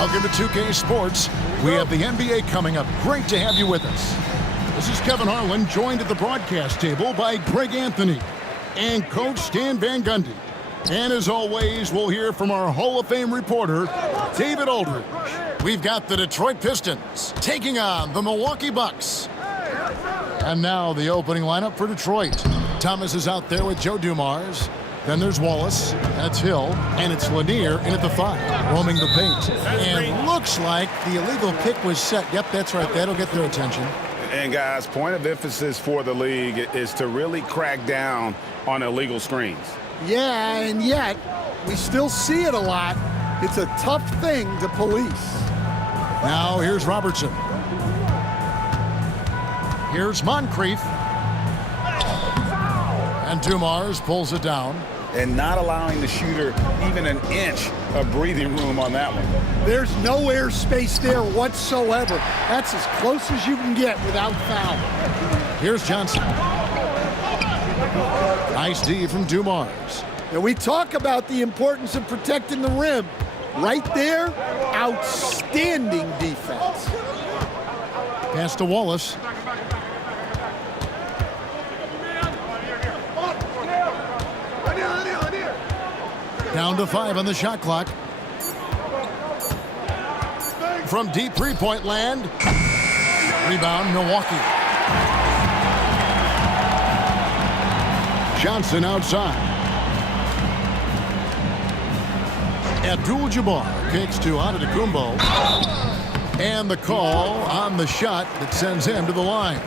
Welcome to 2K Sports. We have the NBA coming up. Great to have you with us. This is Kevin Harlan, joined at the broadcast table by Greg Anthony and Coach Stan Van Gundy. And as always, we'll hear from our Hall of Fame reporter, David Aldridge. We've got the Detroit Pistons taking on the Milwaukee Bucks. And now the opening lineup for Detroit. Thomas is out there with Joe Dumars. Then there's Wallace, that's Hill, and it's Lanier in at the 5, roaming the paint. And looks like the illegal pick was set. Yep, that's right. That'll get their attention. And, guys, point of emphasis for the league is to really crack down on illegal screens. Yeah, and yet we still see it a lot. It's a tough thing to police. Now here's Robertson. Here's Moncrief. And Dumars pulls it down. And not allowing the shooter even an inch of breathing room on that one. There's no airspace there whatsoever. That's as close as you can get without foul. Here's Johnson. Nice D from Dumars. And we talk about the importance of protecting the rim. Right there, outstanding defense. Pass to Wallace. Down to 5 on the shot clock. From deep three-point land. Rebound, Milwaukee. Johnson outside. Abdul-Jabbar kicks to Antetokounmpo. And the call on the shot that sends him to the line.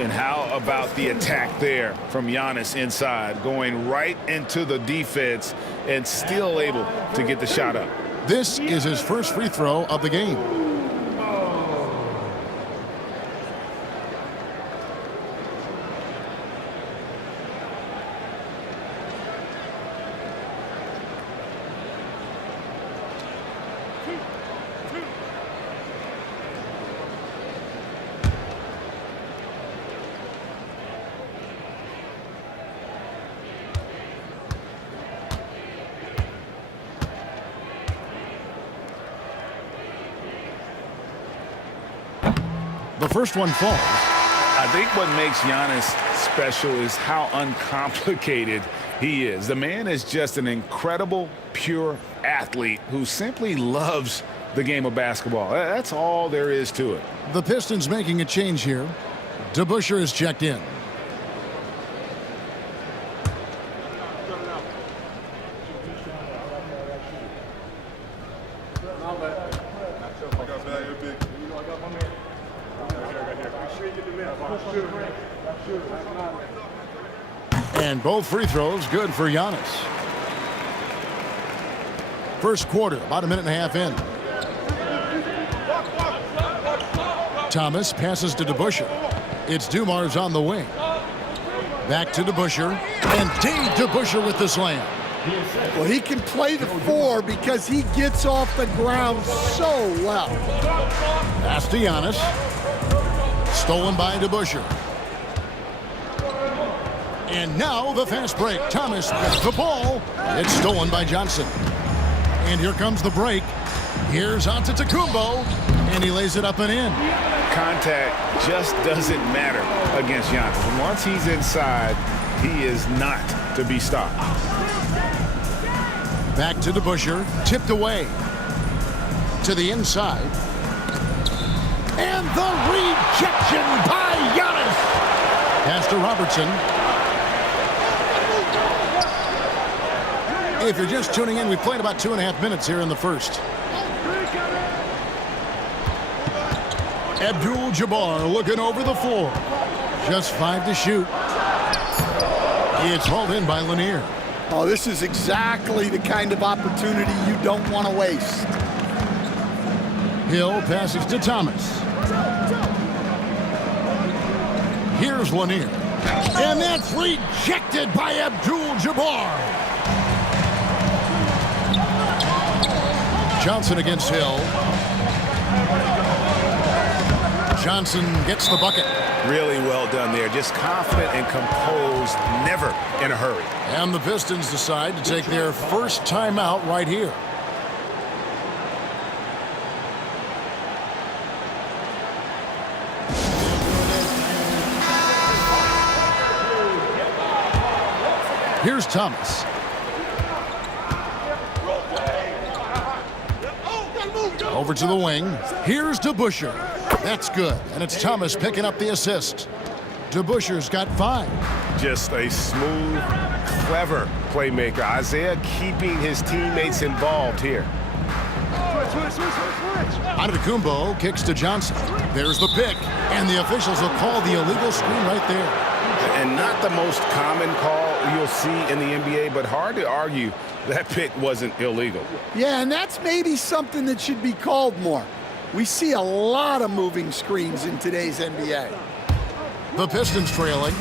And how about the attack there from Giannis inside, going right into the defense and still able to get the shot up. This is his first free throw of the game. The first one falls. I think what makes Giannis special is how uncomplicated he is. The man is just an incredible, pure athlete who simply loves the game of basketball. That's all there is to it. The Pistons making a change here. DeBusschere is checked in. And both free throws good for Giannis. First quarter, about a minute and a half in. Thomas passes to DeBusschere. It's Dumars on the wing. Back to DeBusschere. And DeBusschere with the slam. Well, he can play the 4 because he gets off the ground so well. Pass to Giannis. Stolen by DeBusschere. And now the fast break. Thomas with the ball. It's stolen by Johnson. And here comes the break. Here's Antetokounmpo. And he lays it up and in. Contact just doesn't matter against Giannis. And once he's inside, he is not to be stopped. Back to DeBusschere. Tipped away. To the inside. And the rejection by Giannis. Pass to Robertson. If you're just tuning in, we played about 2.5 minutes here in the first. Abdul-Jabbar looking over the floor. Just 5 to shoot. It's hauled in by Lanier. Oh, this is exactly the kind of opportunity you don't want to waste. Hill passes to Thomas. Here's Lanier. And that's rejected by Abdul-Jabbar. Johnson against Hill. Johnson gets the bucket. Really well done there. Just confident and composed, never in a hurry. And the Pistons decide to take their first timeout right here. Here's Thomas. Over to the wing. Here's DeBusschere. That's good. And it's Thomas picking up the assist. DeBusschere's got 5. Just a smooth, clever playmaker. Isaiah keeping his teammates involved here. Antetokounmpo kicks to Johnson. There's the pick. And the officials will call the illegal screen right there. And not the most common call you'll see in the NBA, but hard to argue that pick wasn't illegal. Yeah, and that's maybe something that should be called more. We see a lot of moving screens in today's NBA. The Pistons trailing.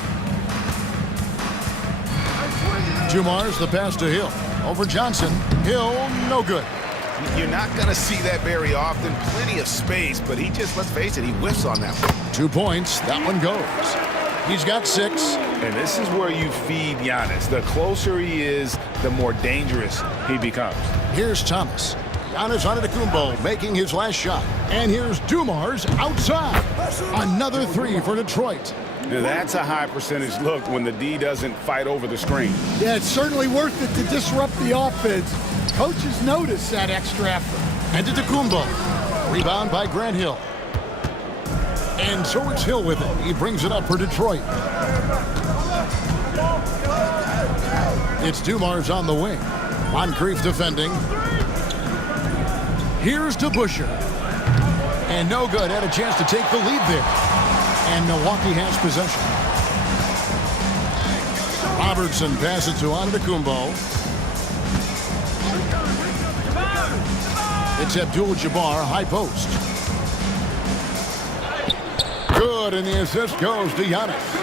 Dumars the pass to Hill. Over Johnson. Hill, no good. You're not going to see that very often. Plenty of space, but he just, let's face it, he whiffs on that one. 2 points. That one goes. He's got 6. And this is where you feed Giannis. The closer he is, the more dangerous he becomes. Here's Thomas. Giannis Antetokounmpo making his last shot. And here's Dumars outside. Another 3 for Detroit. Now, that's a high percentage look when the D doesn't fight over the screen. Yeah, it's certainly worth it to disrupt the offense. Coaches notice that extra effort. Antetokounmpo. Rebound by Grant Hill. And so it's Hill with it. He brings it up for Detroit. It's Dumars on the wing. Moncrief defending. Here's DeBusschere. And no good. Had a chance to take the lead there. And Milwaukee has possession. Robertson passes to Antetokounmpo. It's Abdul-Jabbar, high post. Good, and the assist goes to Giannis.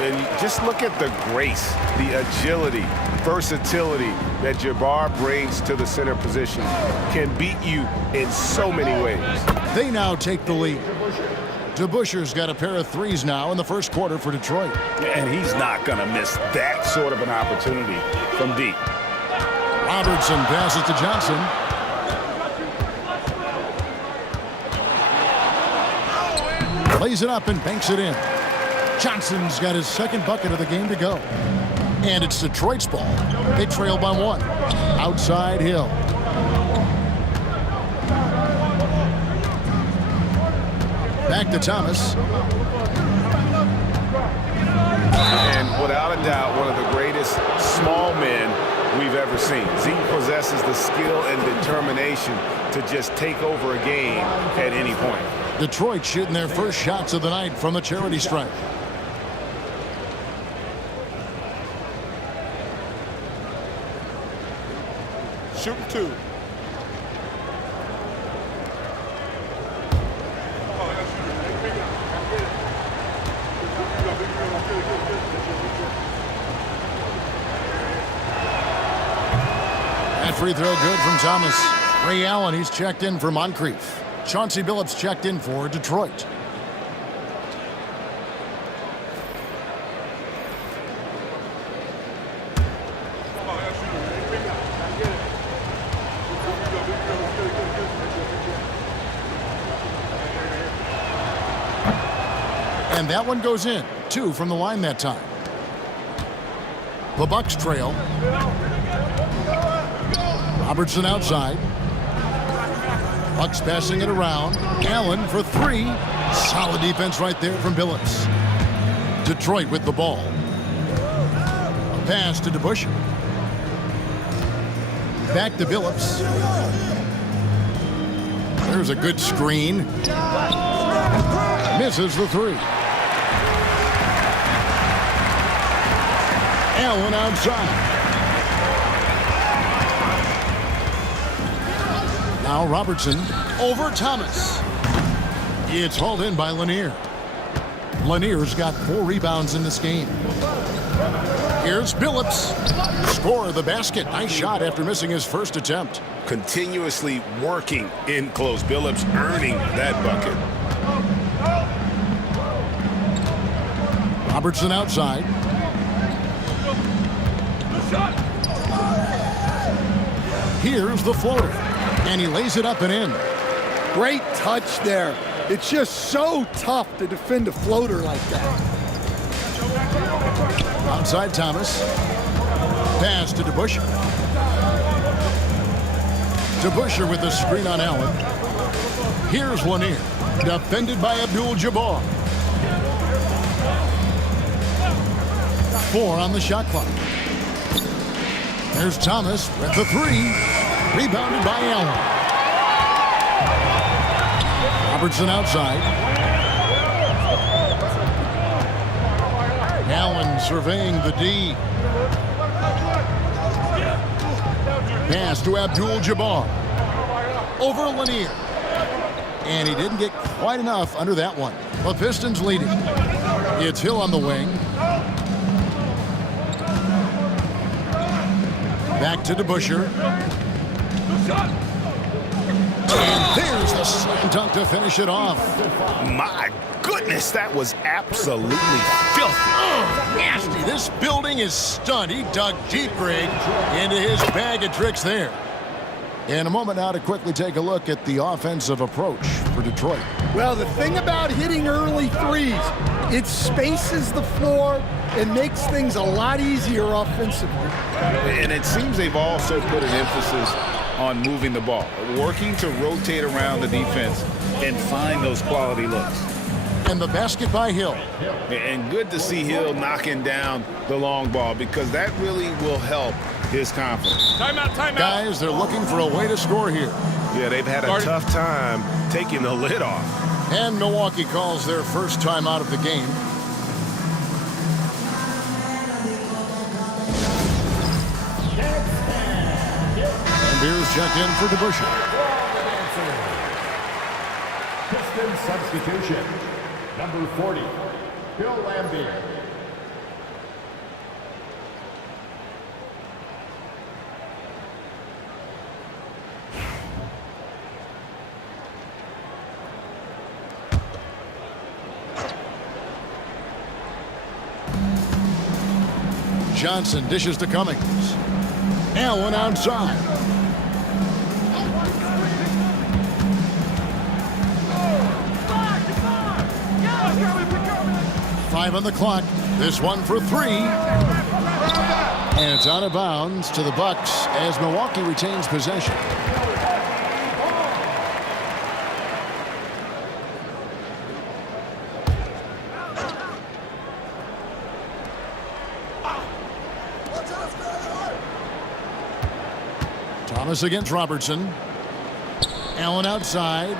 And just look at the grace, the agility, versatility that Jabbar brings to the center position. Can beat you in so many ways. They now take the lead. DeBusschere's got a pair of 3s now in the first quarter for Detroit. And he's not going to miss that sort of an opportunity from deep. Robertson passes to Johnson. Lays it up and banks it in. Johnson's got his second bucket of the game to go. And it's Detroit's ball. They trail by 1. Outside Hill. Back to Thomas. And without a doubt, one of the greatest small men we've ever seen. Zeke possesses the skill and determination to just take over a game at any point. Detroit shooting their first shots of the night from the charity stripe. Shooting 2. That free throw good from Thomas. Ray Allen, he's checked in for Moncrief. Chauncey Billups checked in for Detroit. And that one goes in. 2 from the line that time. The Bucks trail. Robertson outside. Bucks passing it around. Allen for 3. Solid defense right there from Billups. Detroit with the ball. A pass to DeBusschere. Back to Billups. There's a good screen. Misses the 3. Allen outside. Now Robertson over Thomas. It's hauled in by Lanier. Lanier's got 4 rebounds in this game. Here's Billups. Score of the basket. Nice shot after missing his first attempt. Continuously working in close. Billups earning that bucket. Robertson outside. Here's the floater. And he lays it up and in. Great touch there. It's just so tough to defend a floater like that. Outside Thomas. Pass to DeBusschere. DeBusschere with the screen on Allen. Here's Lanier. Defended by Abdul-Jabbar. 4 on the shot clock. There's Thomas with the 3. Rebounded by Allen. Robertson outside. Allen surveying the D. Pass to Abdul-Jabbar. Over Lanier. And he didn't get quite enough under that one. The Pistons leading. It's Hill on the wing. Back to DeBusschere. And there's the slam dunk to finish it off. My goodness, that was absolutely filthy. Nasty. This building is stunned. He dug deep, Greg, into his bag of tricks there. In a moment now to quickly take a look at the offensive approach for Detroit. Well, the thing about hitting early threes, it spaces the floor and makes things a lot easier offensively. And it seems they've also put an emphasis on moving the ball, working to rotate around the defense and find those quality looks. And the basket by Hill. And good to see Hill knocking down the long ball because that really will help his confidence. Timeout. Guys, they're looking for a way to score here. Yeah, they've had a tough time taking the lid off. And Milwaukee calls their first time out of the game. And Beers checked in for DeBusschere. Pistons substitution. Number 40, Bill Laimbeer. Johnson dishes to Cummings. Allen outside. Five on the clock. This one for 3. And it's out of bounds to the Bucks as Milwaukee retains possession. Thomas against Robertson. Allen outside.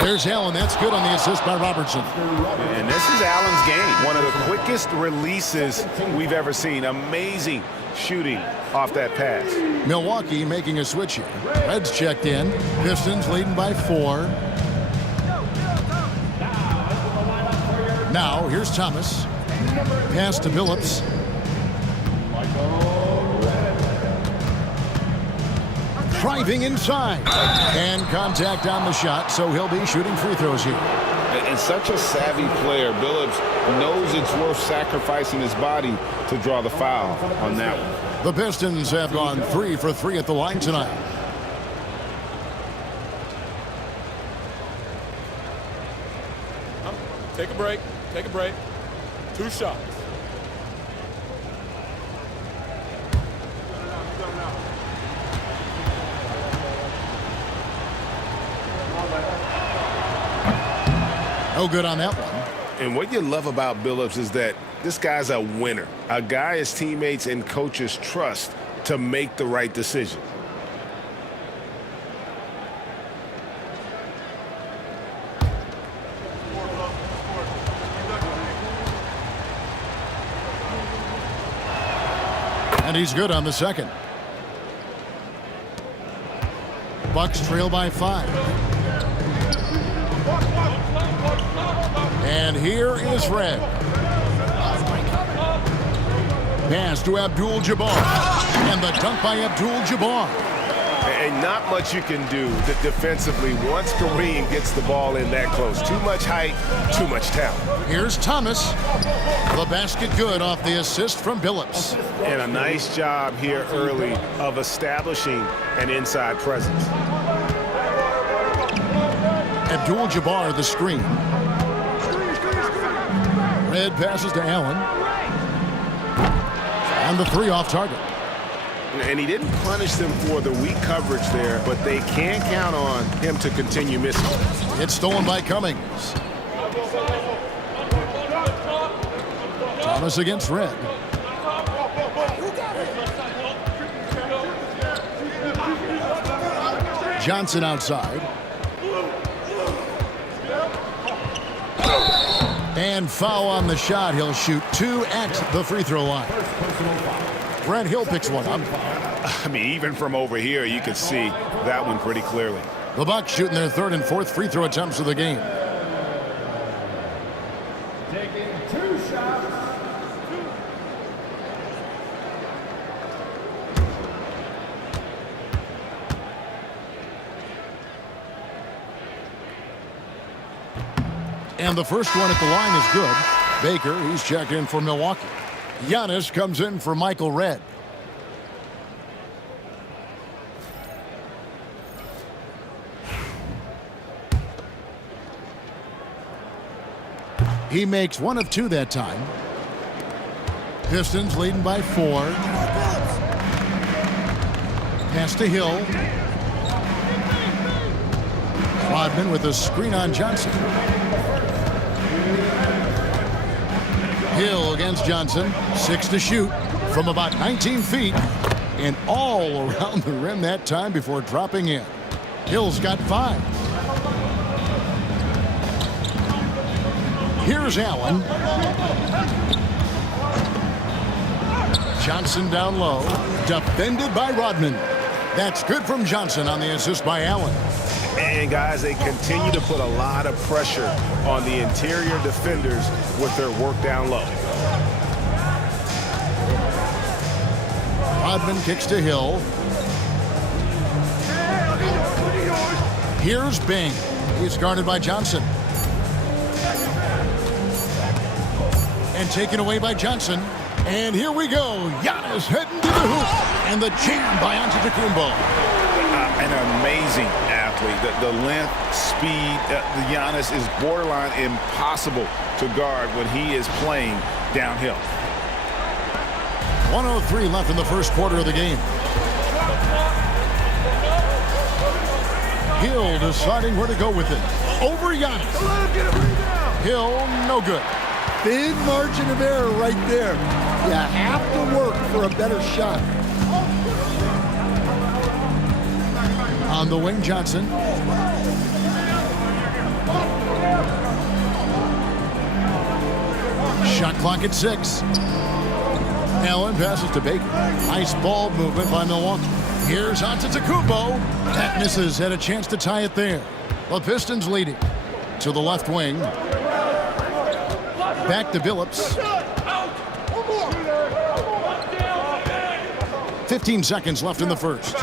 There's Allen. That's good on the assist by Robertson. And this is Allen's game. One of the quickest releases we've ever seen. Amazing shooting off that pass. Milwaukee making a switch here. Reds checked in. Pistons leading by 4. Now, here's Thomas. Pass to Billups. Driving inside. And contact on the shot, so he'll be shooting free throws here. And such a savvy player. Billups knows it's worth sacrificing his body to draw the foul on that one. The Pistons have gone 3 for 3 at the line tonight. Take a break. 2 shots. No good on that one. And what you love about Billups is that this guy's a winner. A guy his teammates and coaches trust to make the right decision. And he's good on the second. Bucks trail by 5. And here is Red. Pass to Abdul-Jabbar. And the dunk by Abdul-Jabbar. And not much you can do defensively once Kareem gets the ball in that close. Too much height, too much talent. Here's Thomas. The basket good off the assist from Billups. And a nice job here early of establishing an inside presence. Abdul-Jabbar the screen. Red passes to Allen. And the three off target. And he didn't punish them for the weak coverage there, but they can't count on him to continue missing. It's stolen by Cummings. Thomas against Red. Johnson outside. And foul on the shot. He'll shoot 2 at the free throw line. Brent Hill picks one up. I mean, even from over here, you could see that one pretty clearly. The Bucks shooting their third and fourth free throw attempts of the game. Taking 2 shots. And the first one at the line is good. Baker, he's checking in for Milwaukee. Giannis comes in for Michael Red. He makes 1 of 2 that time. Pistons leading by 4. Pass to Hill. Rodman with a screen on Johnson. Hill against Johnson. 6 to shoot from about 19 feet. And all around the rim that time before dropping in. Hill's got 5. Here's Allen. Johnson down low. Defended by Rodman. That's good from Johnson on the assist by Allen. And guys, they continue to put a lot of pressure on the interior defenders with their work down low. Rodman kicks to Hill. Here's Bing. He's guarded by Johnson. And taken away by Johnson. And here we go. Giannis heading to the hoop. And the jam by Antetokounmpo. An amazing athlete. The length, speed, Giannis is borderline impossible to guard when he is playing downhill. 1:03 left in the first quarter of the game. Hill deciding where to go with it. Over Giannis. Hill, no good. Thin margin of error right there. You have to work for a better shot. On the wing, Johnson. Shot clock at 6. Allen passes to Baker. Nice ball movement by Milwaukee. Here's Antetokounmpo. That misses. Had a chance to tie it there. The Pistons leading. To the left wing. Back to Billups. 15 seconds left in the first.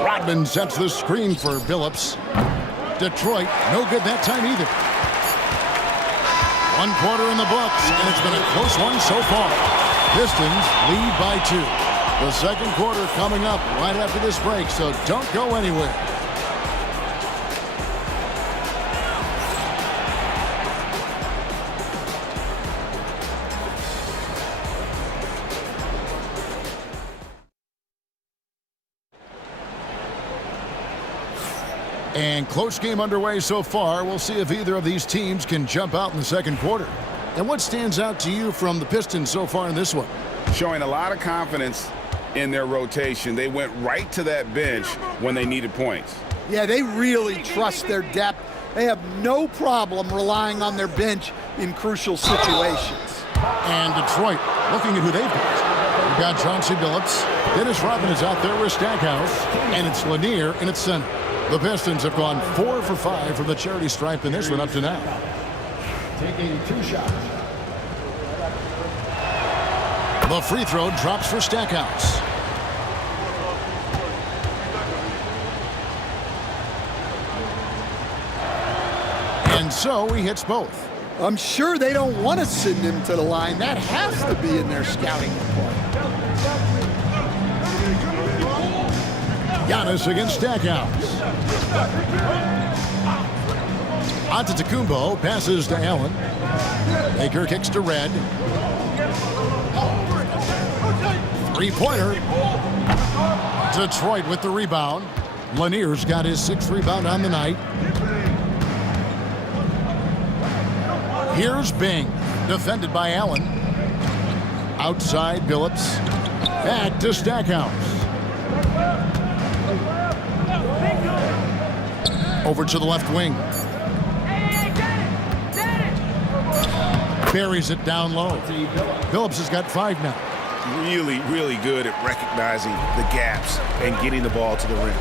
Rodman sets the screen for Billups. Detroit, no good that time either. 1 quarter in the books, and it's been a close one so far. Pistons lead by 2. The second quarter coming up right after this break, so don't go anywhere. And close game underway so far. We'll see if either of these teams can jump out in the second quarter. And what stands out to you from the Pistons so far in this one? Showing a lot of confidence in their rotation. They went right to that bench when they needed points. Yeah, they really trust their depth. They have no problem relying on their bench in crucial situations. And Detroit looking at who they've got. We've got Chauncey Billups. Dennis Rodman is out there with Stackhouse. And it's Lanier in its center. The Pistons have gone 4 for 5 from the charity stripe in this one up to now. Taking 2 shots. The free throw drops for Stackhouse. And so he hits both. I'm sure they don't want to send him to the line. That has to be in their scouting report. Giannis against Stackhouse. Antetokounmpo passes to Allen. Baker kicks to Red. Three-pointer. Detroit with the rebound. Lanier's got his 6th rebound on the night. Here's Bing, defended by Allen. Outside Billups. Back to Stackhouse. Over to the left wing. Buries it down low. Billups has got 5 now. Really, really good at recognizing the gaps and getting the ball to the rim.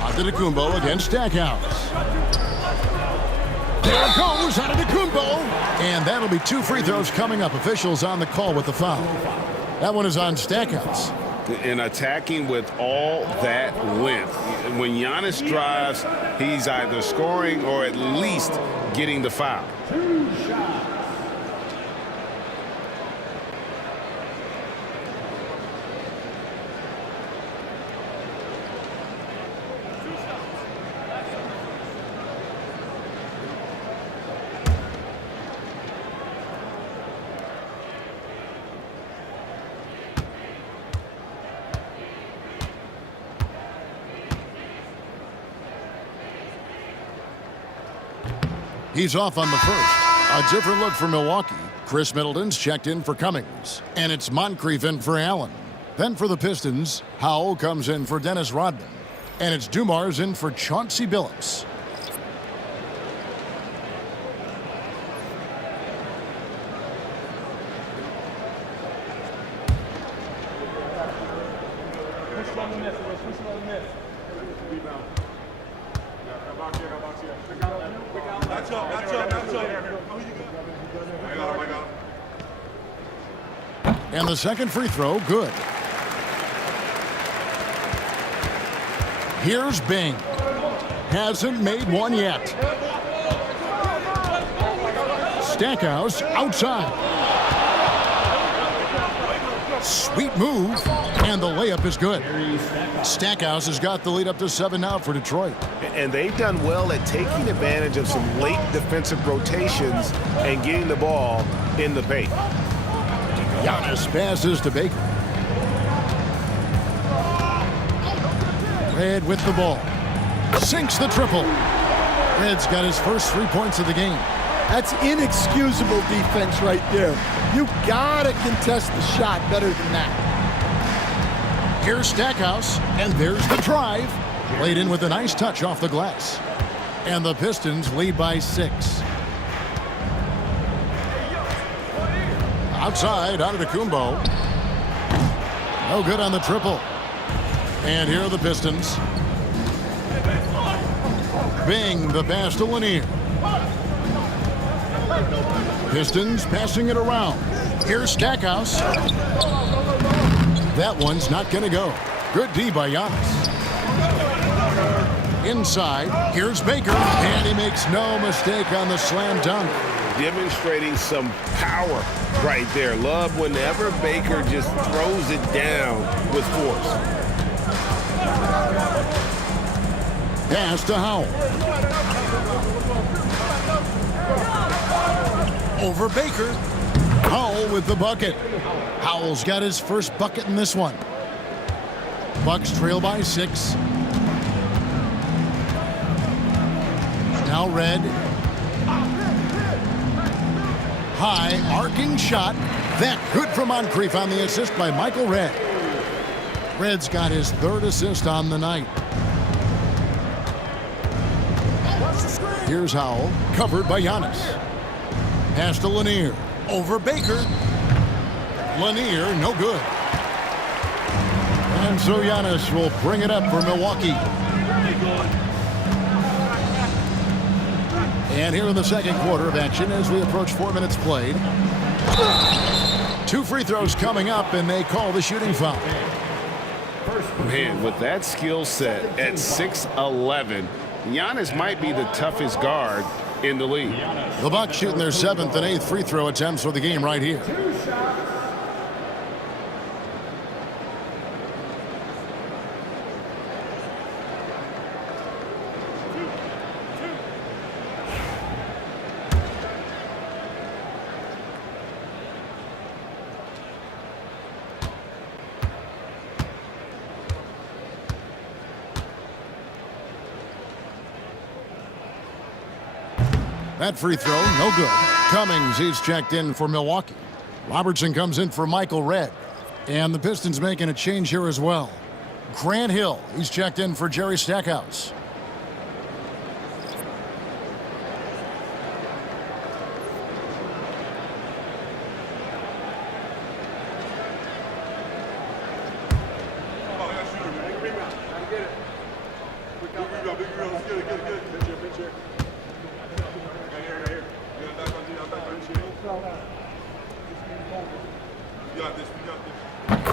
Antetokounmpo against Stackhouse. There goes Antetokounmpo. And that'll be 2 free throws coming up. Officials on the call with the foul. That one is on Stackhouse. And attacking with all that length. When Giannis drives, he's either scoring or at least getting the foul. He's off on the first. A different look for Milwaukee. Chris Middleton's checked in for Cummings. And it's Moncrief in for Allen. Then for the Pistons, Howell comes in for Dennis Rodman. And it's Dumars in for Chauncey Billups. And the second free throw, good. Here's Bing. Hasn't made one yet. Stackhouse outside. Sweet move, and the layup is good. Stackhouse has got the lead up to 7 now for Detroit. And they've done well at taking advantage of some late defensive rotations and getting the ball in the paint. Giannis passes to Baker. Red with the ball. Sinks the triple. Red's got his first 3 points of the game. That's inexcusable defense right there. You gotta contest the shot better than that. Here's Stackhouse, and there's the drive. Laid in with a nice touch off the glass. And the Pistons lead by 6. Outside, Antetokounmpo. No good on the triple. And here are the Pistons. Bing, the pass to Lanier. Pistons passing it around. Here's Stackhouse. That one's not going to go. Good D by Giannis. Inside, here's Baker, and he makes no mistake on the slam dunk. Demonstrating some power right there. Love whenever Baker just throws it down with force. Pass to Howell. Over Baker. Howell with the bucket. Howell's got his first bucket in this one. Bucks trail by 6. Now Red. High arcing shot. That good from Moncrief on the assist by Michael Red. Red's got his 3rd assist on the night. Here's Howell, covered by Giannis. Pass to Lanier. Over Baker. Lanier, no good. And so Giannis will bring it up for Milwaukee. And here in the second quarter of action as we approach 4 minutes played. 2 free throws coming up, and they call the shooting foul. Man, with that skill set at 6'11", Giannis might be the toughest guard in the league. The Bucks shooting their 7th and 8th free throw attempts for the game right here. That free throw, no good. Cummings, he's checked in for Milwaukee. Robertson comes in for Michael Redd. And the Pistons making a change here as well. Grant Hill, he's checked in for Jerry Stackhouse.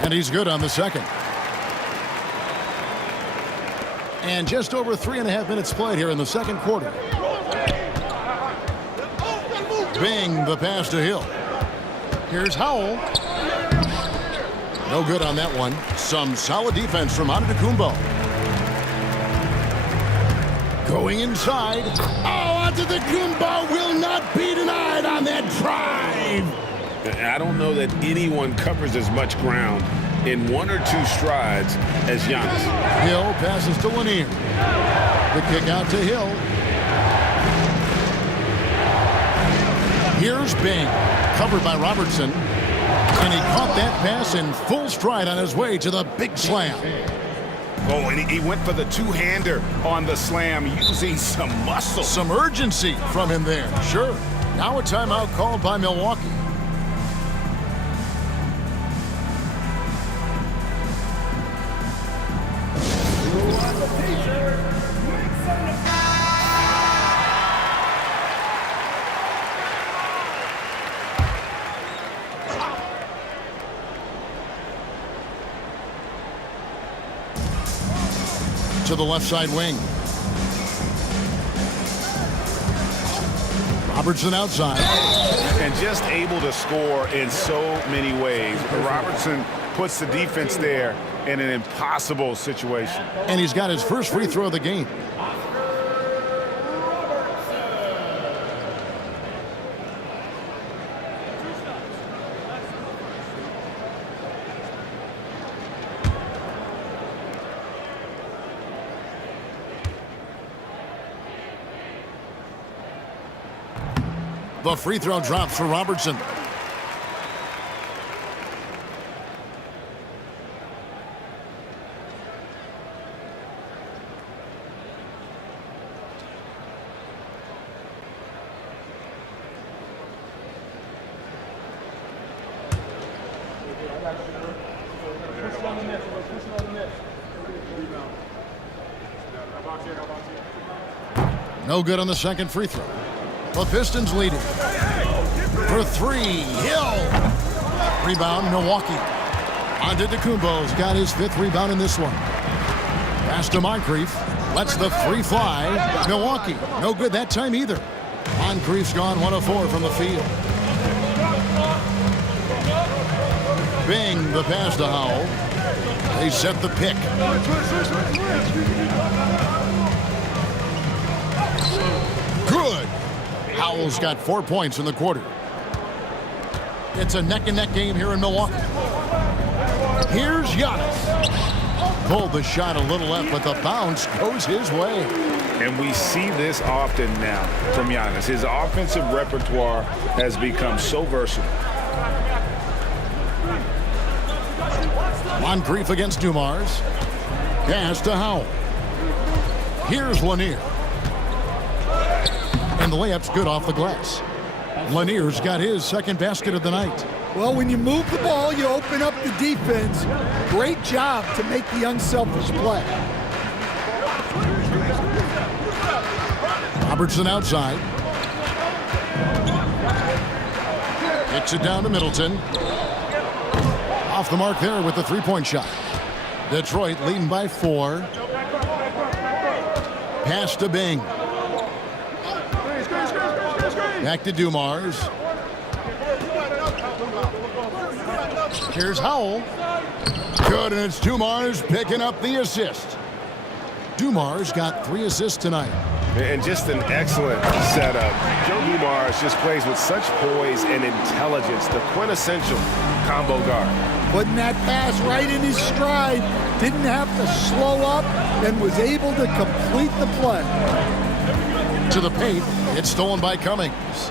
And he's good on the second. And just over 3.5 minutes played here in the second quarter. Bing, the pass to Hill. Here's Howell. No good on that one. Some solid defense from Antetokounmpo. Going inside. Oh, Antetokounmpo will not be denied on that drive. I don't know that anyone covers as much ground in 1 or 2 strides as Giannis. Hill passes to Lanier. The kick out to Hill. Here's Bing, covered by Robertson. And he caught that pass in full stride on his way to the big slam. Oh, and he went for the two-hander on the slam using some muscle. Some urgency from him there. Sure. Now a timeout called by Milwaukee. To the left side wing. Robertson outside. And just able to score in so many ways. Robertson puts the defense there in an impossible situation. And he's got his first free throw of the game. The free throw drops for Robertson. No good on the second free throw. The Pistons leading. For 3, Hill. Rebound, Milwaukee. Antetokounmpo's got his 5th rebound in this one. Pass to Moncrief. Lets the 3 fly. Milwaukee, no good that time either. Moncrief's gone 1 of 4 from the field. Bing, the pass to Howell. They set the pick. Good. Howell's got 4 points in the quarter. It's a neck-and-neck game here in Milwaukee. Here's Giannis. Pulled the shot a little left, but the bounce goes his way. And we see this often now from Giannis. His offensive repertoire has become so versatile. Moncrief against Dumars. Pass to Howell. Here's Lanier. And the layup's good off the glass. Lanier's got his second basket of the night. Well, when you move the ball, you open up the defense. Great job to make the unselfish play. Robertson outside. Kicks it down to Middleton. Off the mark there with the three-point shot. Detroit leading by 4. Pass to Bing. Back to Dumars. Here's Howell. Good, and it's Dumars picking up the assist. Dumars got 3 assists tonight. And just an excellent setup. Joe Dumars just plays with such poise and intelligence, the quintessential combo guard. Putting that pass right in his stride. Didn't have to slow up and was able to complete the play. To the paint. It's stolen by Cummings.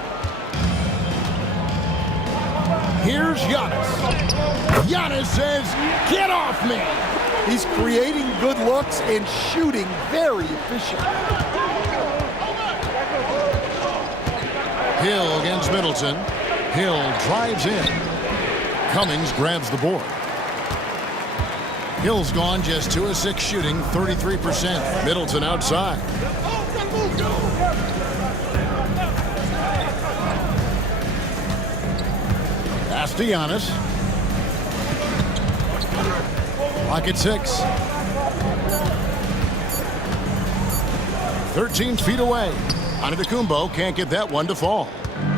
Here's Giannis. Giannis says, "Get off me!" He's creating good looks and shooting very efficient. Hill against Middleton. Hill drives in. Cummings grabs the board. Hill's gone just 2 of 6 shooting, 33%. Middleton outside. Pass to Giannis. Clock at 6. 13 feet away. Antetokounmpo can't get that one to fall.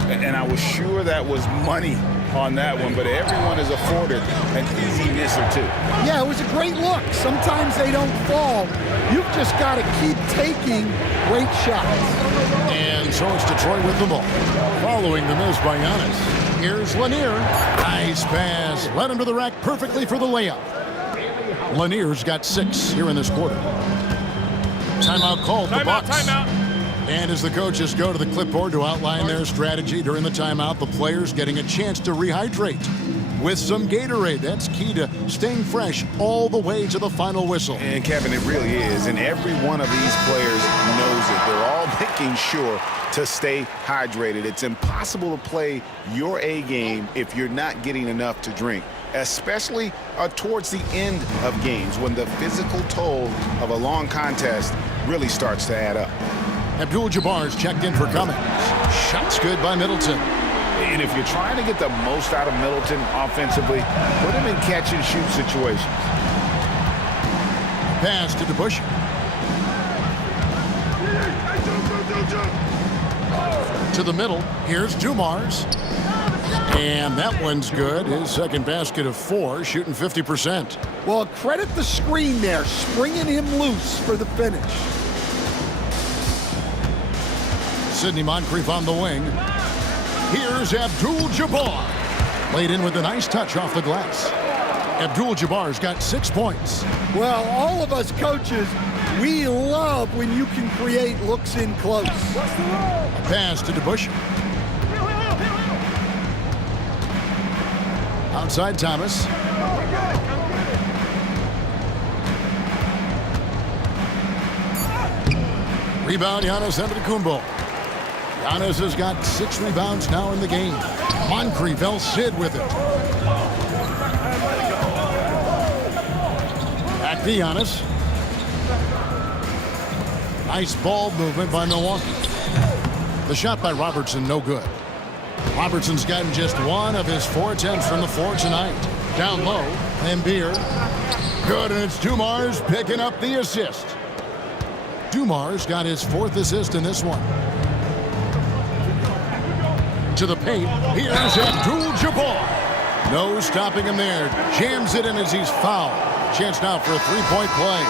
And I was sure that was money on that one, but everyone is afforded an easy miss or two. Yeah, it was a great look. Sometimes they don't fall. You've just got to keep taking great shots. And so it's Detroit with the ball. Following the miss by Giannis. Here's Lanier. Nice pass. Led him to the rack perfectly for the layup. Lanier's got 6 here in this quarter. Timeout called the Bucks. Timeout. And as the coaches go to the clipboard to outline their strategy during the timeout, the players getting a chance to rehydrate with some Gatorade. That's key to staying fresh all the way to the final whistle. And Kevin, it really is. And every one of these players knows it. They're all making sure to stay hydrated. It's impossible to play your A game if you're not getting enough to drink, especially towards the end of games when the physical toll of a long contest really starts to add up. Abdul-Jabbar's checked in for Cummings. Shot's good by Middleton. And if you're trying to get the most out of Middleton offensively, put him in catch-and-shoot situations. Pass to DeBush. To the middle. Here's Dumars. And that one's good. His second basket of 4, shooting 50%. Well, credit the screen there, springing him loose for the finish. Sidney Moncrief on the wing. Here's Abdul-Jabbar. Laid in with a nice touch off the glass. Abdul-Jabbar's got 6 points. Well, all of us coaches, we love when you can create looks in close. Pass to DeBush. Outside Thomas. Rebound, Giannis Antetokounmpo. Giannis has got 6 rebounds now in the game. Moncrief, El Cid with it. Back to Giannis. Nice ball movement by Milwaukee. The shot by Robertson, no good. Robertson's gotten just 1 of his 4 attempts from the floor tonight. Down low, Lambeer. Good, and it's Dumars picking up the assist. Dumars got his 4th assist in this one. To the paint, here's Abdul-Jabbar. No stopping him there. Jams it in as he's fouled. Chance now for a 3-point play.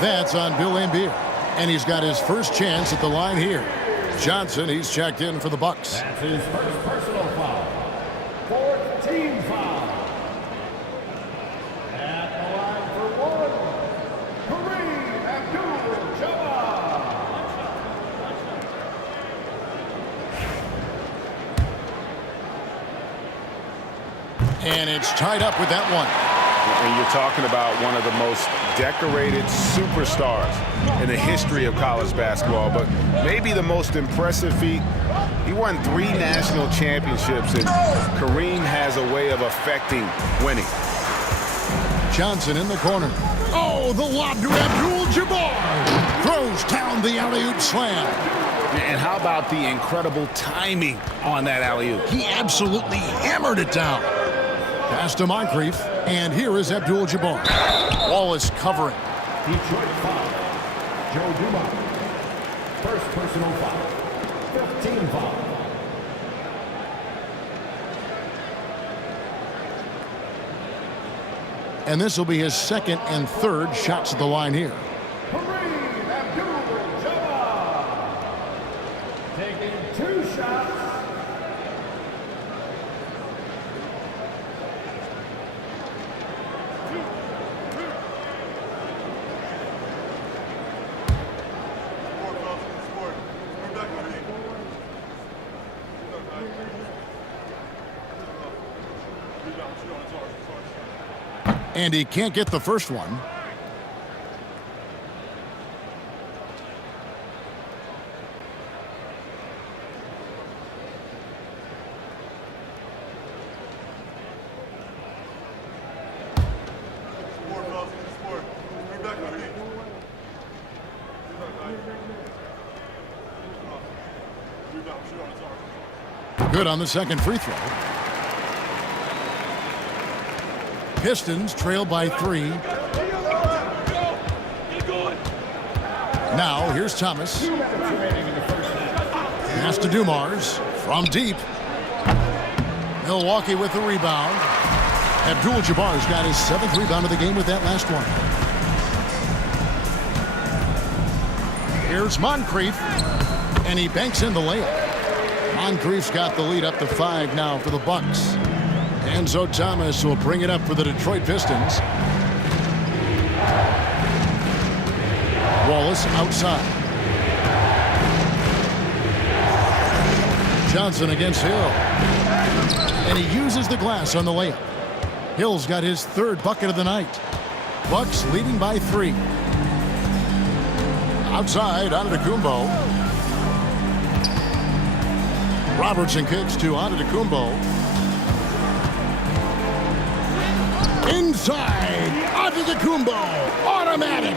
That's on Bill Lambeer. And he's got his first chance at the line here. Johnson, he's checked in for the Bucks. That's his first personal foul. 4th team foul. At the line for 1, Kareem Abdul-Jabbar. And it's tied up with that one. And you're talking about one of the most decorated superstars in the history of college basketball, but maybe the most impressive feat. He won 3 national championships, and Kareem has a way of affecting winning. Johnson in the corner. Oh, the lob to Abdul-Jabbar. Throws down the alley-oop slam. And how about the incredible timing on that alley-oop? He absolutely hammered it down. Pass to Moncrief, and here is Abdul-Jabbar. Wallace covering. Detroit foul. Joe Dumars. First personal foul. 5th team foul. And this will be his 2nd and 3rd shots at the line here. Kareem Abdul-Jabbar. Taking 2 shots. And he can't get the first one. Good on the second free throw. Pistons trail by 3. Now here's Thomas. Pass to Dumars from deep. Milwaukee with the rebound. Abdul-Jabbar's got his 7th rebound of the game with that last one. Here's Moncrief, and he banks in the layup. Moncrief's got the lead up to 5 now for the Bucks. Enzo Thomas will bring it up for the Detroit Pistons. Wallace outside. Johnson against Hill. And he uses the glass on the layup. Hill's got his 3rd bucket of the night. Bucks leading by 3. Outside, Antetokounmpo. Robertson kicks to Antetokounmpo. Inside, Antetokounmpo, automatic.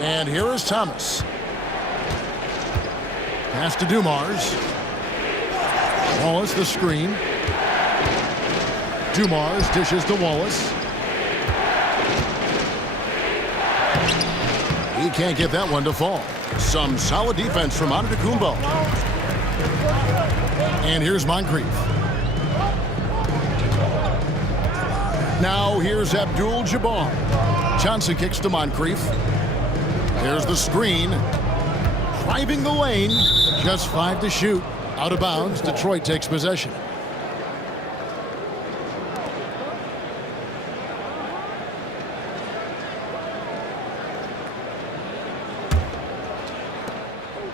And here is Thomas. Pass to Dumars. Wallace the screen. Dumars dishes to Wallace. He can't get that one to fall. Some solid defense from Antetokounmpo. And here's Moncrief. Now here's Abdul-Jabbar. Johnson kicks to Moncrief. There's the screen. Driving the lane. Just 5 to shoot. Out of bounds. Detroit takes possession.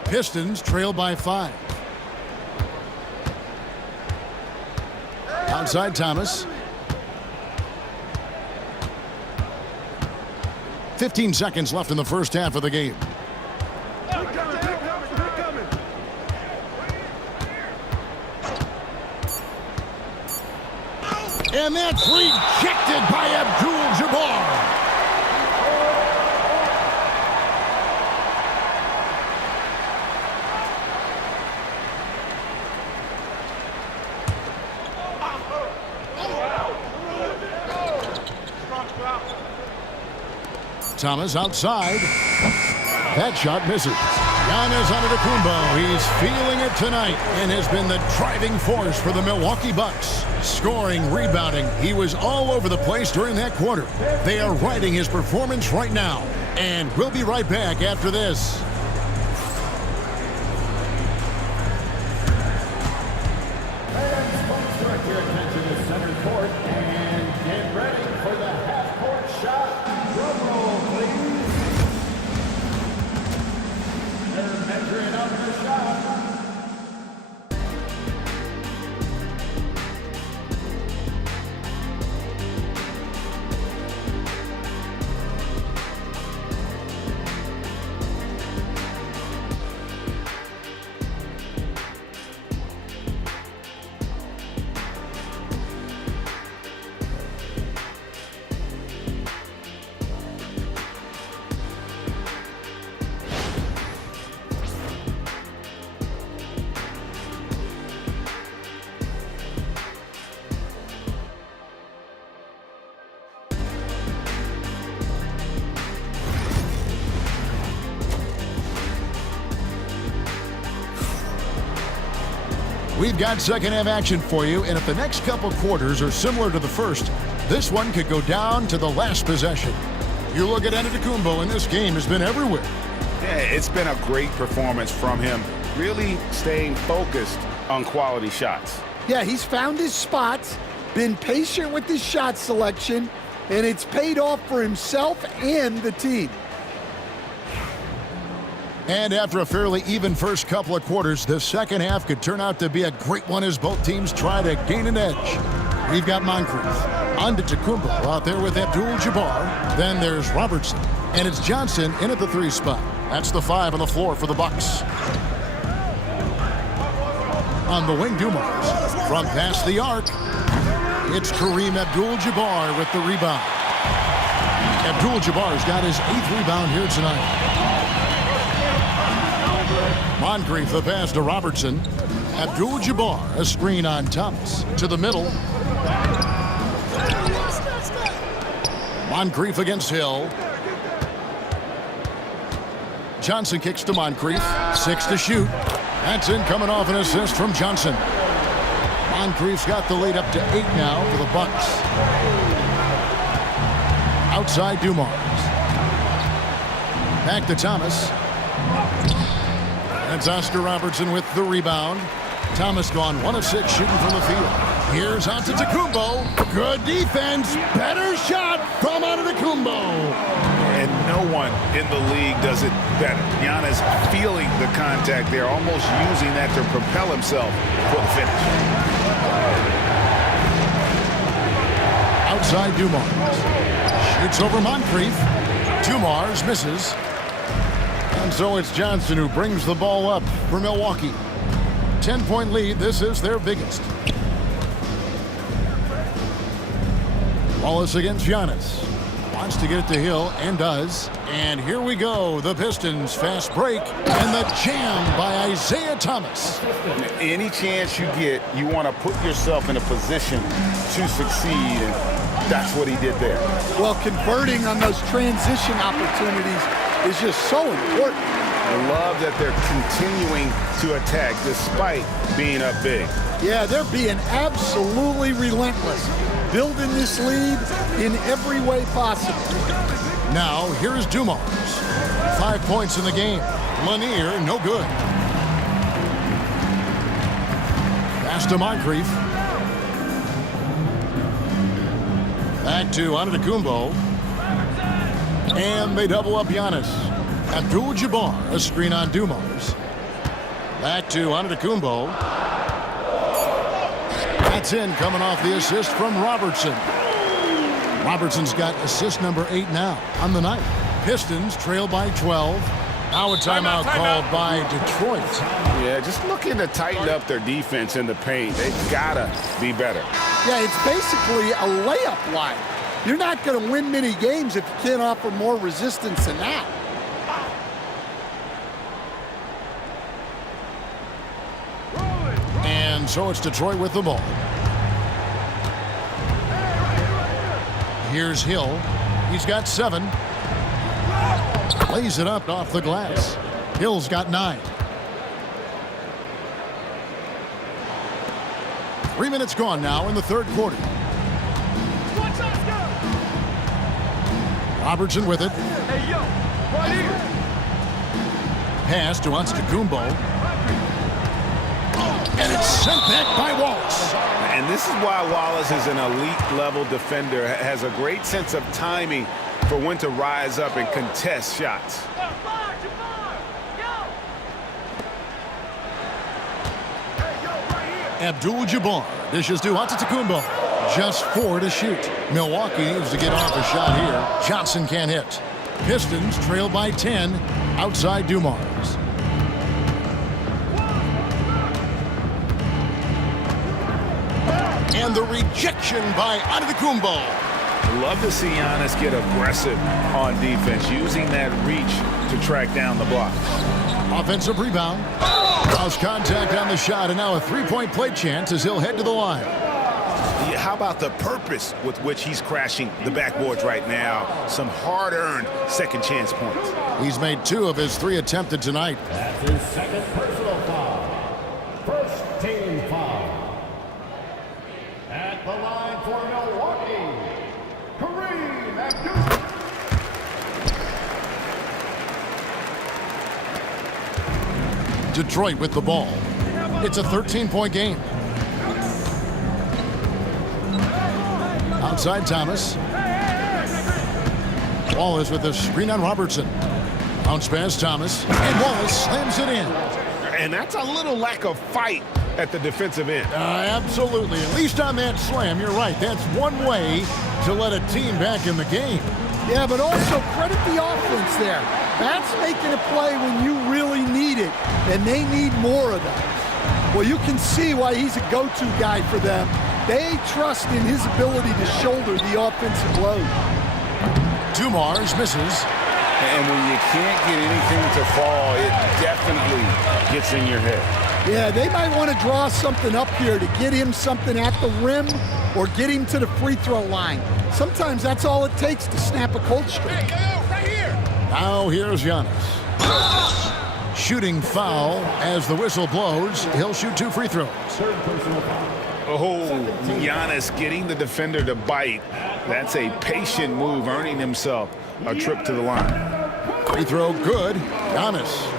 Pistons trail by 5. Outside Thomas. 15 seconds left in the first half of the game. And that's rejected by Abdul-Jabbar. Thomas outside. That shot misses. Giannis Antetokounmpo, he's feeling it tonight and has been the driving force for the Milwaukee Bucks. Scoring, rebounding, he was all over the place during that quarter. They are riding his performance right now, and we'll be right back after this. Fans, folks, direct your attention to center court and get ready for the half-court shot. Drum roll, please. They're measuring up the shot. We've got second half action for you, and if the next couple quarters are similar to the first, this one could go down to the last possession. You look at Antetokounmpo, and this game has been everywhere. Yeah, it's been a great performance from him, really staying focused on quality shots. Yeah, he's found his spots, been patient with his shot selection, and it's paid off for himself and the team. And after a fairly even first couple of quarters, the second half could turn out to be a great one as both teams try to gain an edge. We've got Moncrief. Antetokounmpo out there with Abdul-Jabbar. Then there's Robertson. And it's Johnson in at the 3 spot. That's the 5 on the floor for the Bucks. On the wing, Dumars. From past the arc, it's Kareem Abdul-Jabbar with the rebound. Abdul-Jabbar's got his 8th rebound here tonight. Moncrief the pass to Robertson. Abdul-Jabbar, a screen on Thomas. To the middle. Moncrief against Hill. Johnson kicks to Moncrief. 6 to shoot. That's in, coming off an assist from Johnson. Moncrief's got the lead up to 8 now for the Bucks. Outside Dumars. Back to Thomas. That's Oscar Robertson with the rebound. Thomas gone 1 of 6 shooting from the field. Here's Antetokounmpo. Good defense. Better shot from Antetokounmpo. And no one in the league does it better. Giannis feeling the contact there, almost using that to propel himself for the finish. Outside Dumars. Shoots over Moncrief. Dumars misses. And so it's Johnson who brings the ball up for Milwaukee. 10-point lead. This is their biggest. Wallace against Giannis. Wants to get it to Hill and does. And here we go. The Pistons fast break and the jam by Isaiah Thomas. Any chance you get, you want to put yourself in a position to succeed, and that's what he did there. Well, converting on those transition opportunities is just so important. I love that they're continuing to attack despite being up big. Yeah, they're being absolutely relentless, building this lead in every way possible. Now, here's Dumars. 5 points in the game. Lanier, no good. Pass to Moncrief. Back to Antetokounmpo. And they double up Giannis. Abdul-Jabbar, a screen on Dumars. Back to Antetokounmpo. That's in, coming off the assist from Robertson. Robertson's got assist number 8 now on the night. Pistons trail by 12. Now a timeout called by Detroit. Yeah, just looking to tighten up their defense in the paint. They've got to be better. Yeah, it's basically a layup line. You're not going to win many games if you can't offer more resistance than that. And so it's Detroit with the ball. Here's Hill. He's got 7. Lays it up off the glass. Hill's got 9. 3 minutes gone now in the third quarter. Robertson with it. Pass to Antetokounmpo. And it's sent back by Wallace. And this is why Wallace is an elite-level defender, has a great sense of timing for when to rise up and contest shots. Abdul-Jabbar dishes to Antetokounmpo. Just 4 to shoot. Milwaukee needs to get off a shot here. Johnson can't hit. Pistons trail by 10 outside Dumars. And the rejection by Antetokounmpo. Love to see Giannis get aggressive on defense, using that reach to track down the block. Offensive rebound. Lost contact on the shot, and now a 3-point play chance as he'll head to the line. Yeah, how about the purpose with which he's crashing the backboards right now? Some hard-earned second chance points. He's made 2 of his 3 attempted tonight. That's his second personal foul. First team foul. At the line for Milwaukee, Kareem Abdul. Detroit with the ball. It's a 13-point game. Outside Thomas. Wallace with a screen on Robertson. Bounce pass, Thomas. And Wallace slams it in. And that's a little lack of fight at the defensive end. Absolutely. At least on that slam, you're right. That's one way to let a team back in the game. Yeah, but also credit the offense there. That's making a play when you really need it, and they need more of those. Well, you can see why he's a go-to guy for them. They trust in his ability to shoulder the offensive load. Dumars misses. And when you can't get anything to fall, it definitely gets in your head. Yeah, they might want to draw something up here to get him something at the rim or get him to the free throw line. Sometimes that's all it takes to snap a cold streak. Right here. Now here's Giannis. Shooting foul as the whistle blows. He'll shoot 2 free throws. Oh, Giannis getting the defender to bite. That's a patient move, earning himself a trip to the line. Free throw good. Giannis.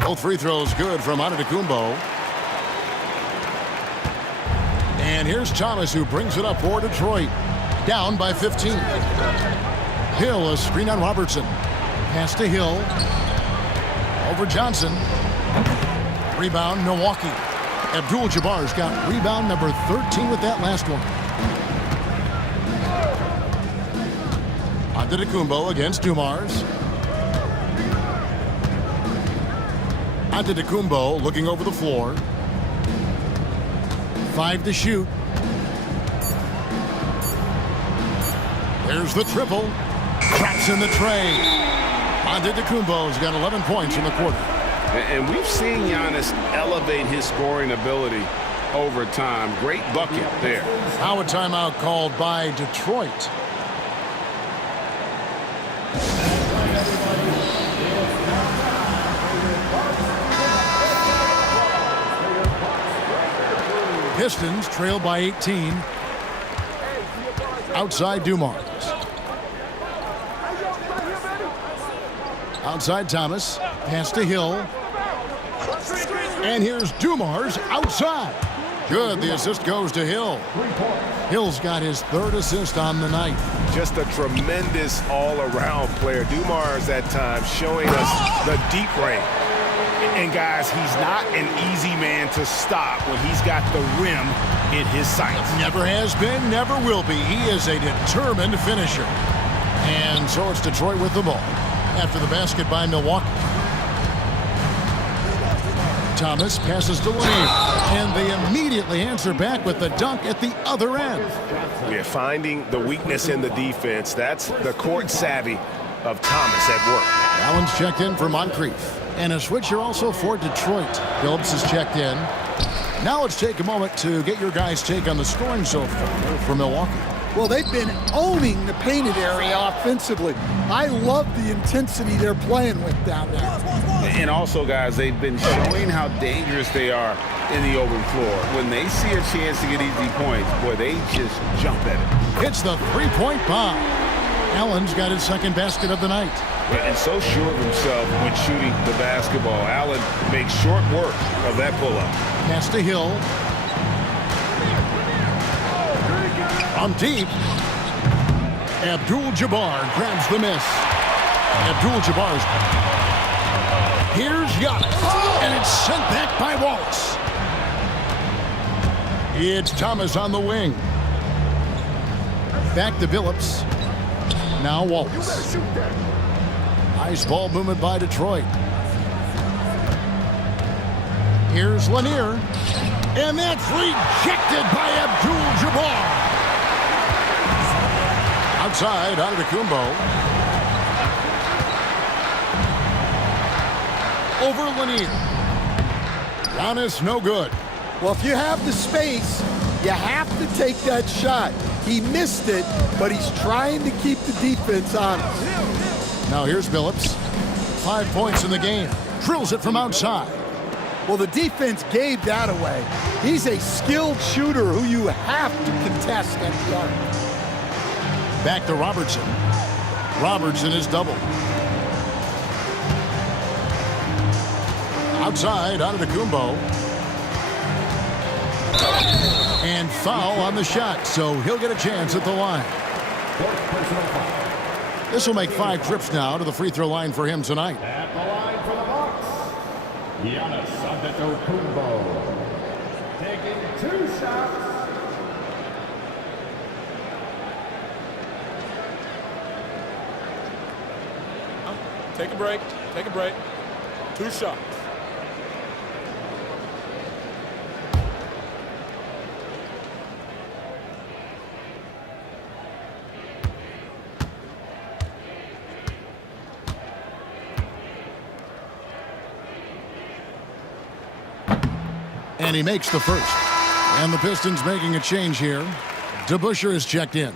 Both free throws good from Antetokounmpo. And here's Thomas, who brings it up for Detroit. Down by 15. Hill, a screen on Robertson. Pass to Hill. Over Johnson. Rebound, Milwaukee. Abdul-Jabbar's got rebound number 13 with that last one. Antetokounmpo against Dumars. Antetokounmpo looking over the floor. 5 to shoot. There's the triple. Traps in the tray. Antetokounmpo's got 11 points in the quarter. And we've seen Giannis elevate his scoring ability over time. Great bucket there. Now a timeout called by Detroit. Pistons trail by 18. Outside Dumars. Outside Thomas. Pass to Hill. And here's Dumars outside. Good. The assist goes to Hill. Hill's got his 3rd assist on the night. Just a tremendous all-around player. Dumars at times showing us the deep range. And guys, he's not an easy man to stop when he's got the rim in his sights. Never has been, never will be. He is a determined finisher. And so it's Detroit with the ball after the basket by Milwaukee. Thomas passes to Lanier, and they immediately answer back with the dunk at the other end. We're finding the weakness in the defense. That's the court savvy of Thomas at work. Allen's checked in for Moncrief. And a switcher also for Detroit. Phillips is checked in. Now let's take a moment to get your guys' take on the scoring so far for Milwaukee. Well, they've been owning the painted area offensively. I love the intensity they're playing with down there. And also, guys, they've been showing how dangerous they are in the open floor. When they see a chance to get easy points, boy, they just jump at it. It's the three-point bomb. Allen's got his 2nd basket of the night. And so sure of himself when shooting the basketball. Allen makes short work of that pull-up. Pass to Hill. On deep. Abdul-Jabbar grabs the miss. Abdul-Jabbar's. Here's Giannis. And it's sent back by Wallace. It's Thomas on the wing. Back to Phillips. Now Wallace. Nice ball movement by Detroit. Here's Lanier. And that's rejected by Abdul-Jabbar. Outside, Antetokounmpo. Over Lanier. Giannis, no good. Well, if you have the space, you have to take that shot. He missed it, but he's trying to keep the defense honest. Now here's Billups. 5 points in the game. Drills it from outside. Well, the defense gave that away. He's a skilled shooter who you have to contest at the arc. Back to Robertson. Robertson is doubled. Outside, Antetokounmpo. And foul on the shot, so he'll get a chance at the line. This will make 5 trips now to the free throw line for him tonight. At the line for the Bucks, Giannis Antetokounmpo. Taking 2 shots. Take a break. Take a break. 2 shots. And he makes the first. And the Pistons making a change here. DeBusschere is checked in.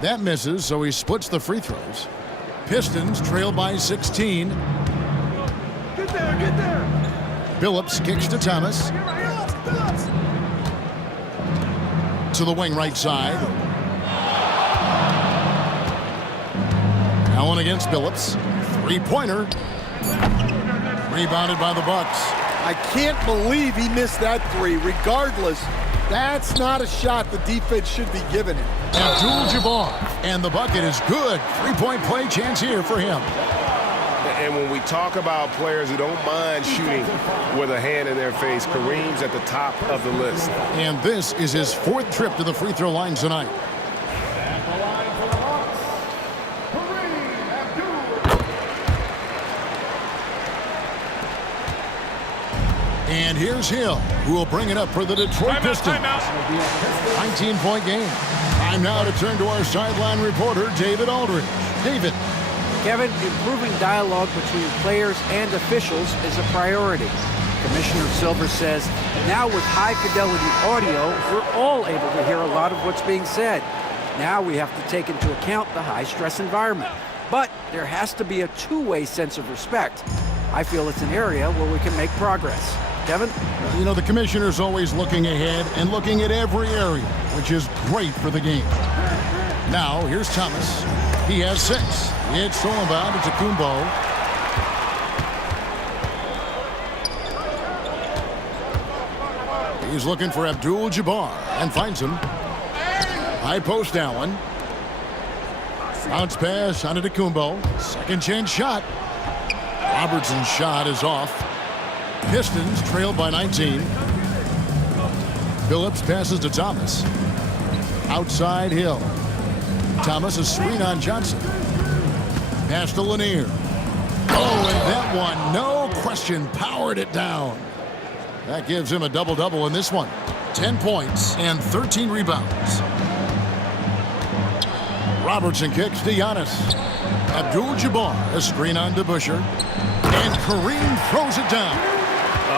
That misses, so he splits the free throws. Pistons trail by 16. Get there, get there. Billups kicks to Thomas. To the wing right side. Allen against Billups. Three-pointer. Rebounded by the Bucks. I can't believe he missed that 3. Regardless, that's not a shot the defense should be giving him. Abdul-Jabbar, and the bucket is good. 3-point play chance here for him. And when we talk about players who don't mind shooting with a hand in their face, Kareem's at the top of the list. And this is his 4th trip to the free throw line tonight. At the line for the Bucks, Kareem Abdul. And here's Hill, who will bring it up for the Detroit Pistons. 19-point game. Time now to turn to our sideline reporter, David Aldridge. David. Kevin, improving dialogue between players and officials is a priority. Commissioner Silver says, now with high-fidelity audio, we're all able to hear a lot of what's being said. Now we have to take into account the high-stress environment. But there has to be a two-way sense of respect. I feel it's an area where we can make progress. Kevin? You know, the commissioner's always looking ahead and looking at every area, which is great for the game. Now, here's Thomas. He has 6. It's stolen by Antetokounmpo. He's looking for Abdul-Jabbar and finds him. High post Allen. Bounce pass Antetokounmpo. Second chance shot. Robertson's shot is off. Pistons trailed by 19. Billups passes to Thomas. Outside Hill. Thomas a screen on Johnson. Pass to Lanier. Oh, and that one, no question, powered it down. That gives him a double-double in this one. 10 points and 13 rebounds. Robertson kicks to Giannis. Abdul-Jabbar a screen on DeBusschere. And Kareem throws it down.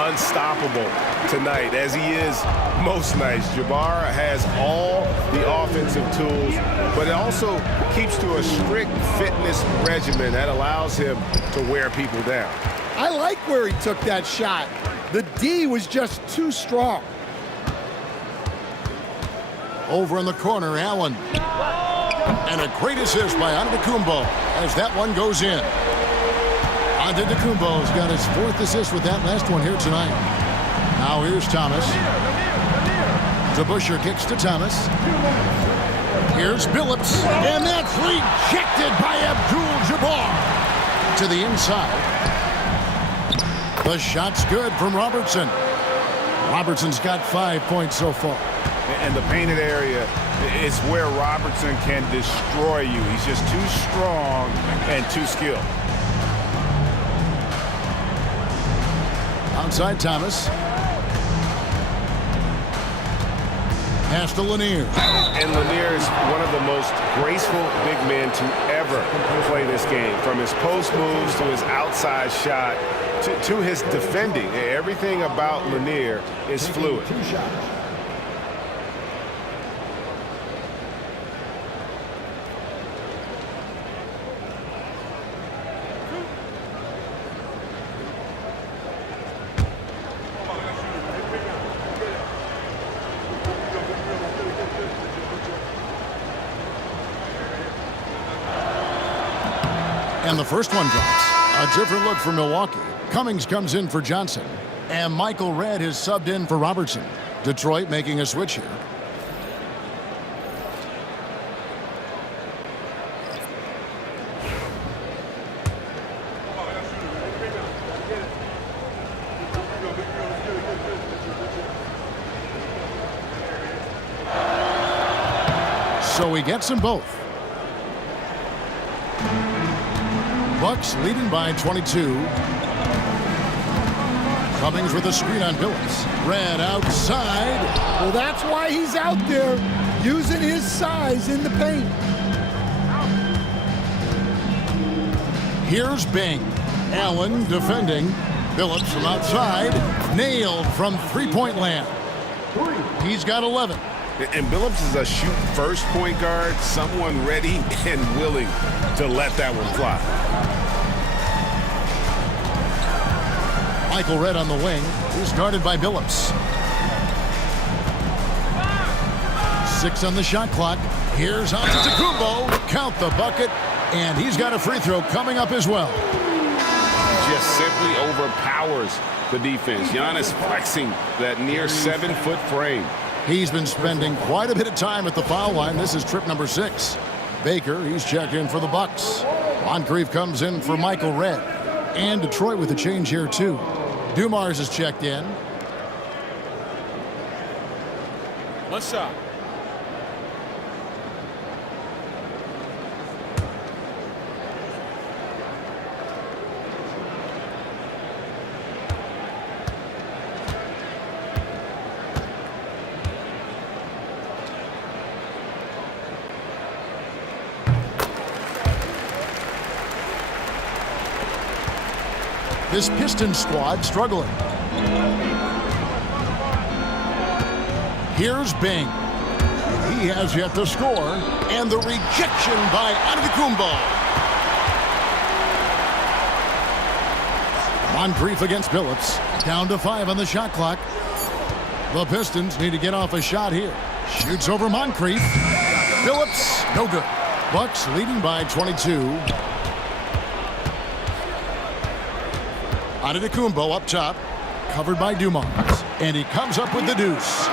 Unstoppable tonight, as he is most nights. Jabbar has all the offensive tools, but it also keeps to a strict fitness regimen that allows him to wear people down. I like where he took that shot. The D was just too strong. Over in the corner, Allen. And a great assist by Antetokounmpo as that one goes in. Antetokounmpo's got his 4th assist with that last one here tonight. Now here's Thomas. DeBusschere kicks to Thomas. Here's Billups. And that's rejected by Abdul-Jabbar. To the inside. The shot's good from Robertson. Robertson's got 5 points so far. And the painted area is where Robertson can destroy you. He's just too strong and too skilled. Outside Thomas. Pass to Lanier. And Lanier is one of the most graceful big men to ever play this game. From his post moves to his outside shot to his defending. Everything about Lanier is fluid. And the first one drops. A different look for Milwaukee. Cummings comes in for Johnson. And Michael Redd is subbed in for Robertson. Detroit making a switch here. So he gets them both. Bucks leading by 22. Cummings with a screen on Billups. Redd outside. Well, that's why he's out there, using his size in the paint. Here's Bing. Allen defending. Billups from outside. Nailed from three-point land. He's got 11. And Billups is a shoot-first point guard, someone ready and willing to let that one fly. Michael Redd on the wing. He's guarded by Billups. 6 on the shot clock. Here's Antetokounmpo. Count the bucket. And he's got a free throw coming up as well. Just simply overpowers the defense. Giannis flexing that near 7-foot frame. He's been spending quite a bit of time at the foul line. This is trip number 6. Baker, he's checked in for the Bucks. Moncrief comes in for Michael Redd. And Detroit with a change here, too. Dumars is checked in. One shot. This Pistons squad struggling. Here's Bing. He has yet to score. And the rejection by Antetokounmpo. Moncrief against Billups. Down to 5 on the shot clock. The Pistons need to get off a shot here. Shoots over Moncrief. Billups, no good. Bucks leading by 22. Antetokounmpo up top, covered by Dumars, and he comes up with the deuce.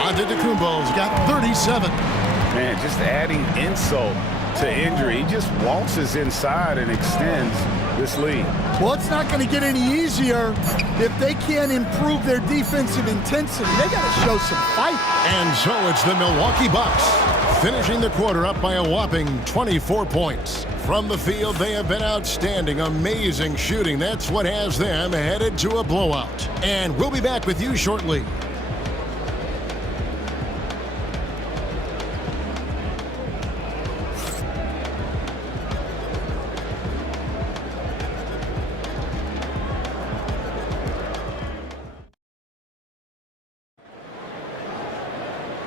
Antetokounmpo's got 37. Man, just adding insult to injury. He just waltzes inside and extends this lead. Well, it's not going to get any easier if they can't improve their defensive intensity. They got to show some fight. And so it's the Milwaukee Bucks, finishing the quarter up by a whopping 24 points. From the field, they have been outstanding, amazing shooting. That's what has them headed to a blowout. And we'll be back with you shortly.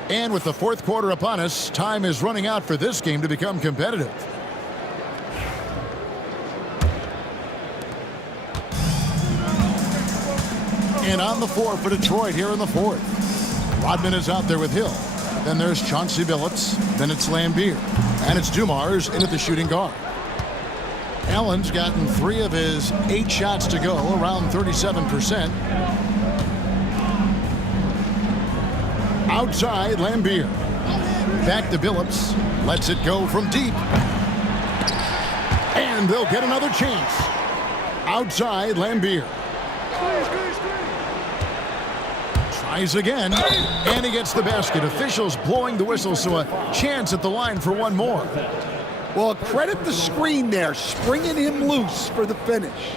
And with the fourth quarter upon us, time is running out for this game to become competitive. And on the floor for Detroit here in the fourth. Rodman is out there with Hill. Then there's Chauncey Billups. Then it's Lambeer. And it's Dumars in at the shooting guard. Allen's gotten 3 of his 8 shots to go, around 37%. Outside, Lambeer. Back to Billups. Lets it go from deep. And they'll get another chance. Outside, Lambeer. Tries again, and he gets the basket. Officials blowing the whistle, so a chance at the line for one more. Well, credit the screen there, springing him loose for the finish.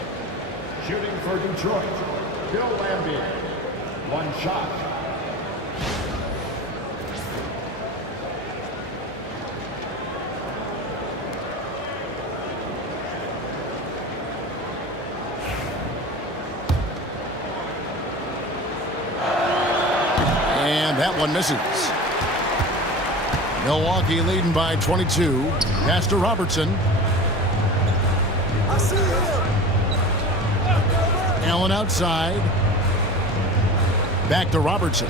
Shooting for Detroit, Bill Laimbeer. One shot. And that one misses. Milwaukee leading by 22. Pass to Robertson. I see him. Allen outside. Back to Robertson.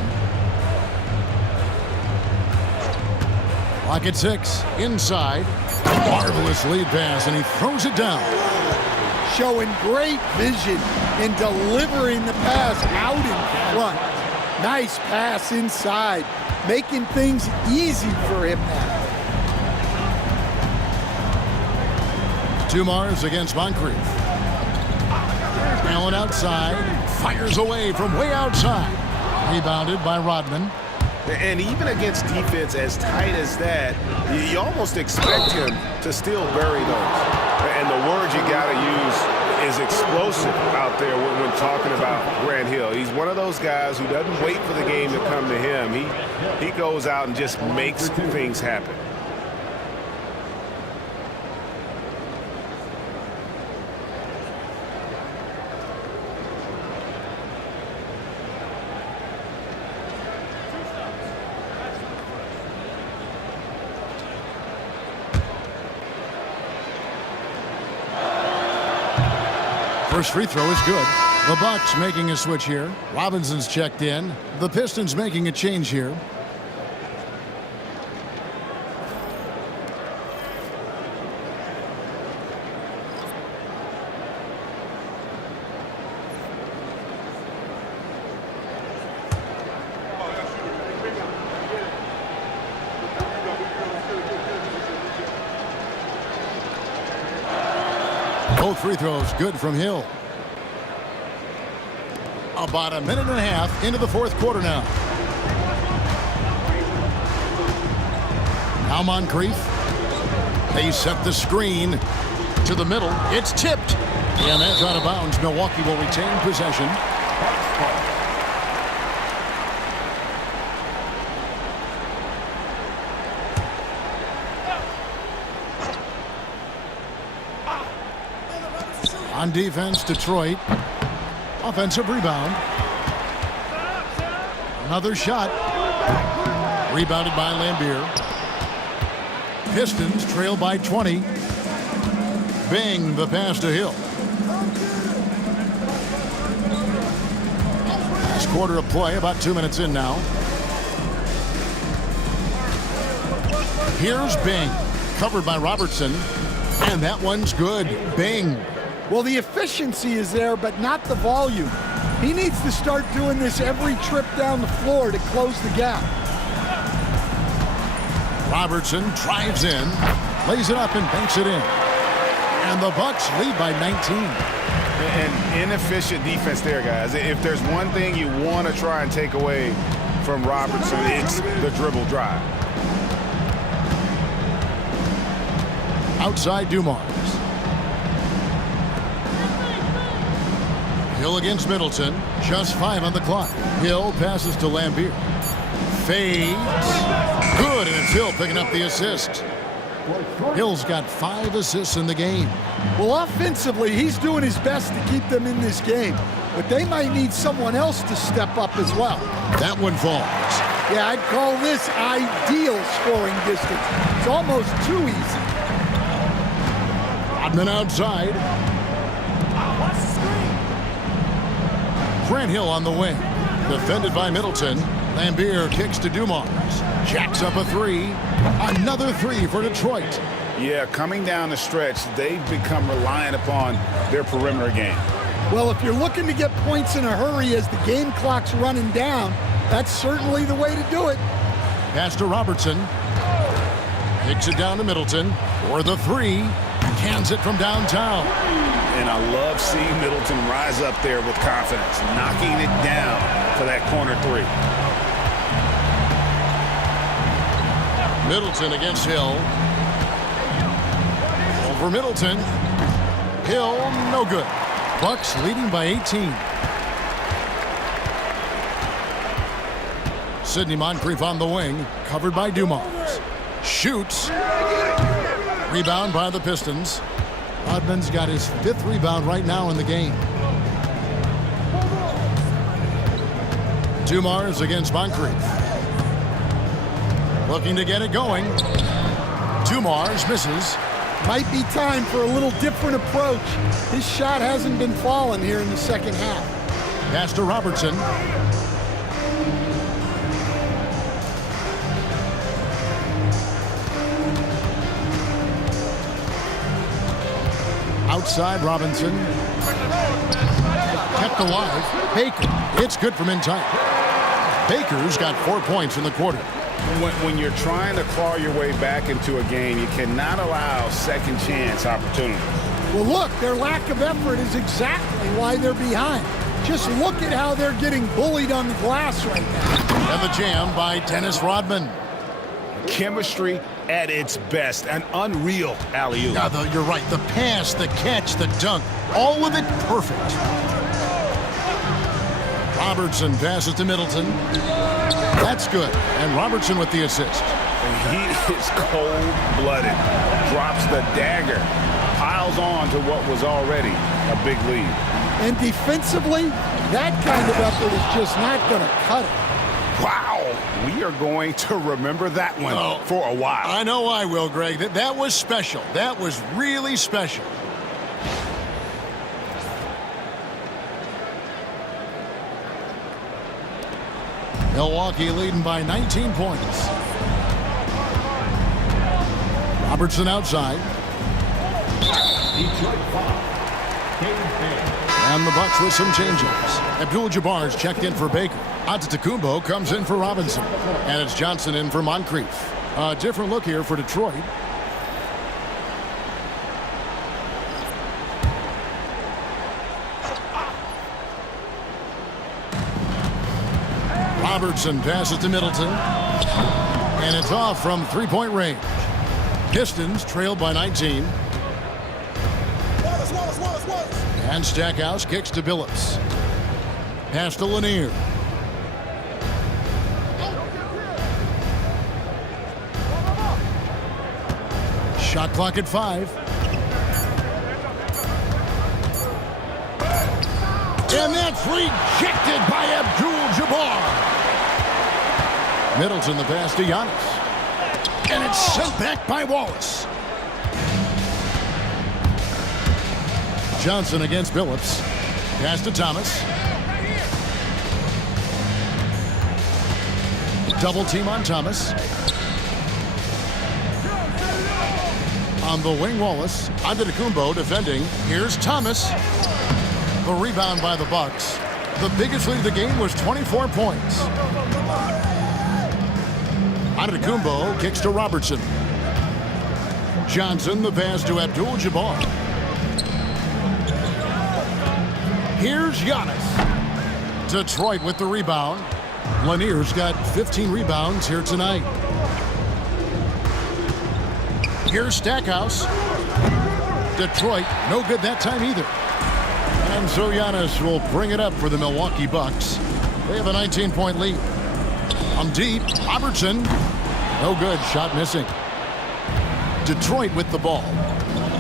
Clock at 6. Inside. Marvelous lead pass, and he throws it down. Showing great vision in delivering the pass out in front. Nice pass inside, making things easy for him now. Dumars against Moncrief. Allen outside, fires away from way outside. Rebounded by Rodman. And even against defense as tight as that, you almost expect him to still bury those. And the word you got to use is explosive out there when talking about Grant Hill. He's one of those guys who doesn't wait for the game to come to him. He goes out and just makes things happen. First free throw is good. The Bucks making a switch here. Robinson's checked in. The Pistons making a change here. Both free throws good from Hill. About a minute and a half into the fourth quarter now. Now Moncrief. They set the screen to the middle. It's tipped. And that's out of bounds. Milwaukee will retain possession. On defense, Detroit. Offensive rebound. Another shot. Rebounded by Laimbeer. Pistons trail by 20. Bing the pass to Hill. Last quarter of play, about 2 minutes in now. Here's Bing. Covered by Robertson. And that one's good. Bing. Well, the efficiency is there, but not the volume. He needs to start doing this every trip down the floor to close the gap. Robertson drives in, lays it up and banks it in. And the Bucks lead by 19. And inefficient defense there, guys. If there's one thing you want to try and take away from Robertson, it's the dribble drive. Outside Dumars. Hill against Middleton. Just 5 on the clock. Hill passes to Laimbeer. Fades. Good, and it's Hill picking up the assist. Hill's got 5 assists in the game. Well, offensively, he's doing his best to keep them in this game. But they might need someone else to step up as well. That one falls. Yeah, I'd call this ideal scoring distance. It's almost too easy. Rodman outside. Grant Hill on the wing. Defended by Middleton. Laimbeer kicks to Dumars. Jacks up a 3. Another 3 for Detroit. Yeah, coming down the stretch, they've become reliant upon their perimeter game. Well, if you're looking to get points in a hurry as the game clock's running down, that's certainly the way to do it. Pass to Robertson. Kicks it down to Middleton for the 3. Cans it from downtown. And I love seeing Middleton rise up there with confidence, knocking it down for that corner three. Middleton against Hill. Over Middleton. Hill, no good. Bucks leading by 18. Sidney Moncrief on the wing, covered by Dumars. Shoots. Rebound by the Pistons. Rodman's got his 5th rebound right now in the game. Dumars against Moncrief. Looking to get it going. Dumars misses. Might be time for a little different approach. His shot hasn't been falling here in the second half. Pass to Robertson. Outside Robinson. Kept alive. Baker. It's good from in tight. Baker's got 4 points in the quarter. When you're trying to claw your way back into a game, you cannot allow second chance opportunities. Well, look, their lack of effort is exactly why they're behind. Just look at how they're getting bullied on the glass right now. And the jam by Dennis Rodman. Chemistry at its best. An unreal alley-oop. Yeah, you're right. The pass, the catch, the dunk, all of it perfect. Robertson passes to Middleton. That's good. And Robertson with the assist. And he is cold-blooded. Drops the dagger. Piles on to what was already a big lead. And defensively, that kind of effort is just not going to cut it. Wow. We are going to remember that one for a while. I know I will, Greg. That was special. That was really special. Milwaukee leading by 19 points. Robertson outside. And the Bucks with some changes. Abdul-Jabbar's checked in for Baker. Antetokounmpo comes in for Robinson. And it's Johnson in for Moncrief. A different look here for Detroit. Robertson passes to Middleton. And it's off from three-point range. Pistons trailed by 19. And Stackhouse kicks to Billups. Pass to Lanier. Shot clock at 5. And that's rejected by Abdul-Jabbar. Middleton the pass to Giannis. And it's sent back by Wallace. Johnson against Billups. Pass to Thomas. Double team on Thomas. On the wing, Wallace. Antetokounmpo defending. Here's Thomas. The rebound by the Bucks. The biggest lead of the game was 24 points. Antetokounmpo kicks to Robertson. Johnson the pass to Abdul-Jabbar. Here's Giannis. Detroit with the rebound. Lanier's got 15 rebounds here tonight. Here's Stackhouse. Detroit, no good that time either. And so Giannis will bring it up for the Milwaukee Bucks. They have a 19-point lead. I'm deep. Robertson. No good. Shot missing. Detroit with the ball.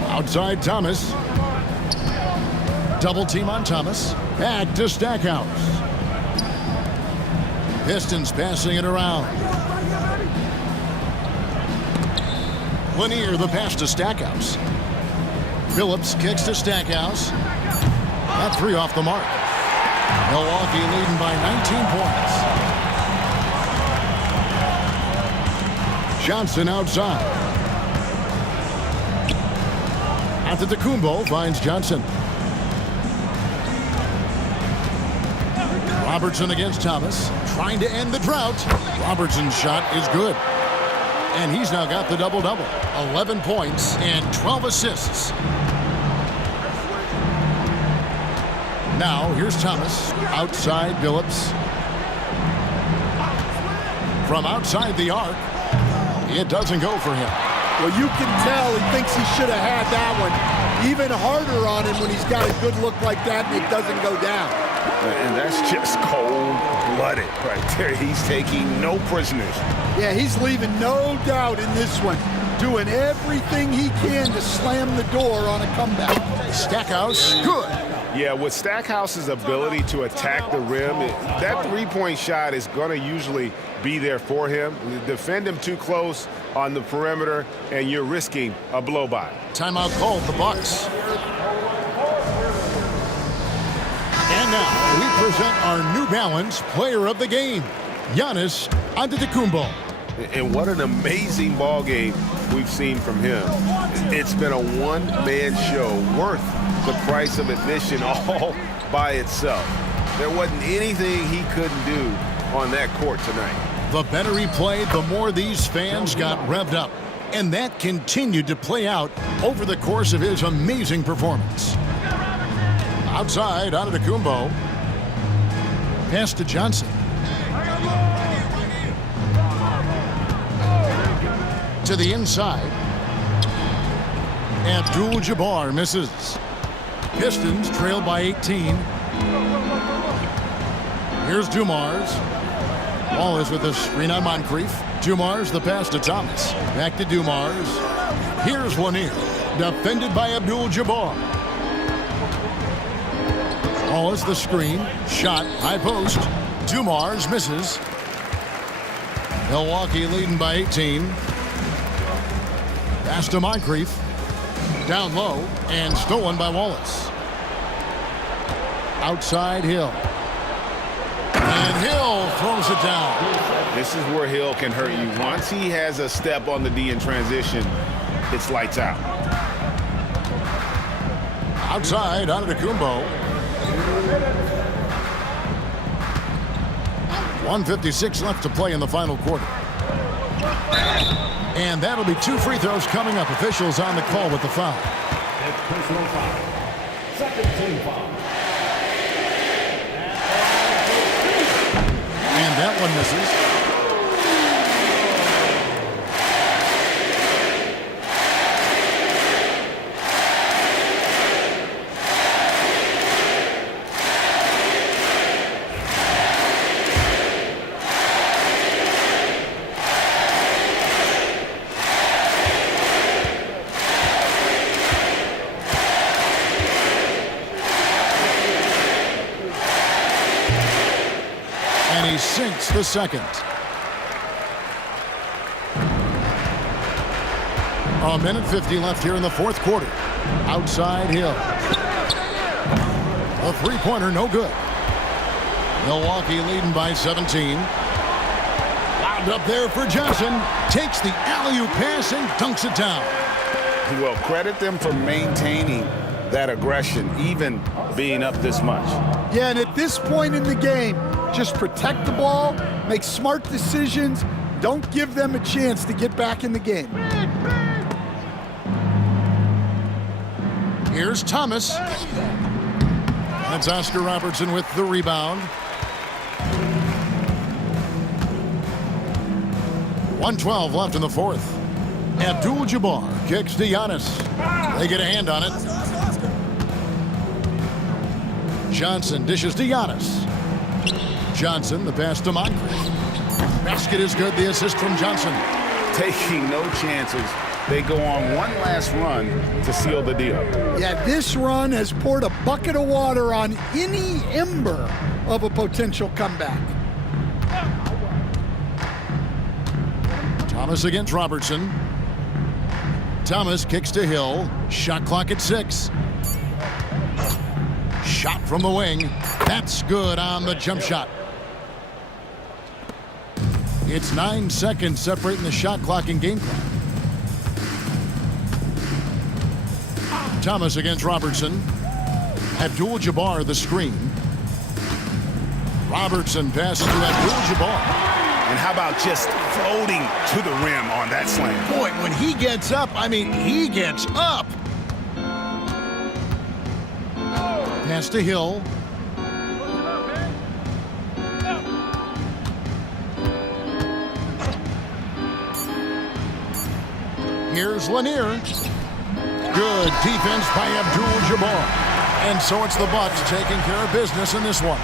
Outside Thomas. Double team on Thomas. Back to Stackhouse. Pistons passing it around. Lanier the pass to Stackhouse. Billups kicks to Stackhouse. That three off the mark. Milwaukee leading by 19 points. Johnson outside. Antetokounmpo finds Johnson. Robertson against Thomas. Trying to end the drought. Robertson's shot is good. And he's now got the double-double. 11 points and 12 assists. Now, here's Thomas. Outside, Billups. From outside the arc, it doesn't go for him. Well, you can tell he thinks he should have had that one. Even harder on him when he's got a good look like that and it doesn't go down. And that's just cold-blooded right there. He's taking no prisoners. Yeah, he's leaving no doubt in this one. Doing everything he can to slam the door on a comeback. Stackhouse, good. Yeah, with Stackhouse's ability to attack the rim, that three-point shot is going to usually be there for him. Defend him too close on the perimeter, and you're risking a blow-by. Timeout called, the Bucks. And now we present our New Balance Player of the Game, Giannis Antetokounmpo. And what an amazing ball game we've seen from him. It's been a one-man show worth the price of admission all by itself. There wasn't anything he couldn't do on that court tonight. The better he played, the more these fans got revved up. And that continued to play out over the course of his amazing performance. Outside, Antetokounmpo. Pass to Johnson. To the inside. Abdul-Jabbar misses. Pistons trail by 18. Here's Dumars. Ball is with a screen on Moncrief. Dumars, the pass to Thomas. Back to Dumars. Here's Lanier. Defended by Abdul-Jabbar. Ball is the screen. Shot, high post. Dumars misses. Milwaukee leading by 18. Pass to Moncrief. Down low and stolen by Wallace. Outside Hill. And Hill throws it down. This is where Hill can hurt you. Once he has a step on the D in transition, it's lights out. Outside, Antetokounmpo. 1:56 left to play in the final quarter. And that'll be 2 free throws coming up. Officials on the call with the foul. Personal foul. Second team foul. And that one misses. He sinks the second. A minute 50 left here in the fourth quarter. Outside Hill. A three-pointer, no good. Milwaukee leading by 17. Wound up there for Johnson. Takes the alley-oop pass and dunks it down. Well, credit them for maintaining that aggression, even being up this much. Yeah, and at this point in the game, just protect the ball, make smart decisions, don't give them a chance to get back in the game. Here's Thomas. That's Oscar Robertson with the rebound. 1:12 left in the fourth. Abdul-Jabbar kicks to Giannis. They get a hand on it. Johnson dishes to Giannis. Johnson, the pass to Moncrief. Basket is good, the assist from Johnson. Taking no chances. They go on one last run to seal the deal. Yeah, this run has poured a bucket of water on any ember of a potential comeback. Thomas against Robertson. Thomas kicks to Hill. Shot clock at 6. Shot from the wing. That's good on the jump shot. It's 9 seconds separating the shot clock and game clock. Thomas against Robertson. Abdul-Jabbar the screen. Robertson passes to Abdul-Jabbar. And how about just floating to the rim on that slam? Boy, when he gets up, I mean, he gets up. Pass to Hill. Here's Lanier. Good defense by Abdul-Jabbar. And so it's the Bucks taking care of business in this one.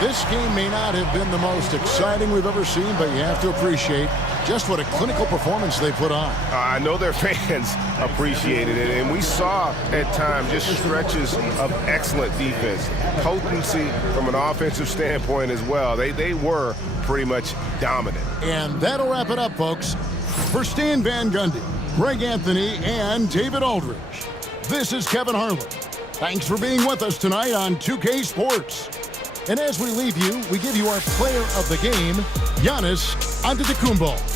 This game may not have been the most exciting we've ever seen, but you have to appreciate just what a clinical performance they put on. I know their fans appreciated it, and we saw at times just stretches of excellent defense, potency from an offensive standpoint as well. They were pretty much dominant. And that'll wrap it up, folks. For Stan Van Gundy, Greg Anthony, and David Aldridge, this is Kevin Harlan. Thanks for being with us tonight on 2K Sports. And as we leave you, we give you our player of the game, Giannis Antetokounmpo.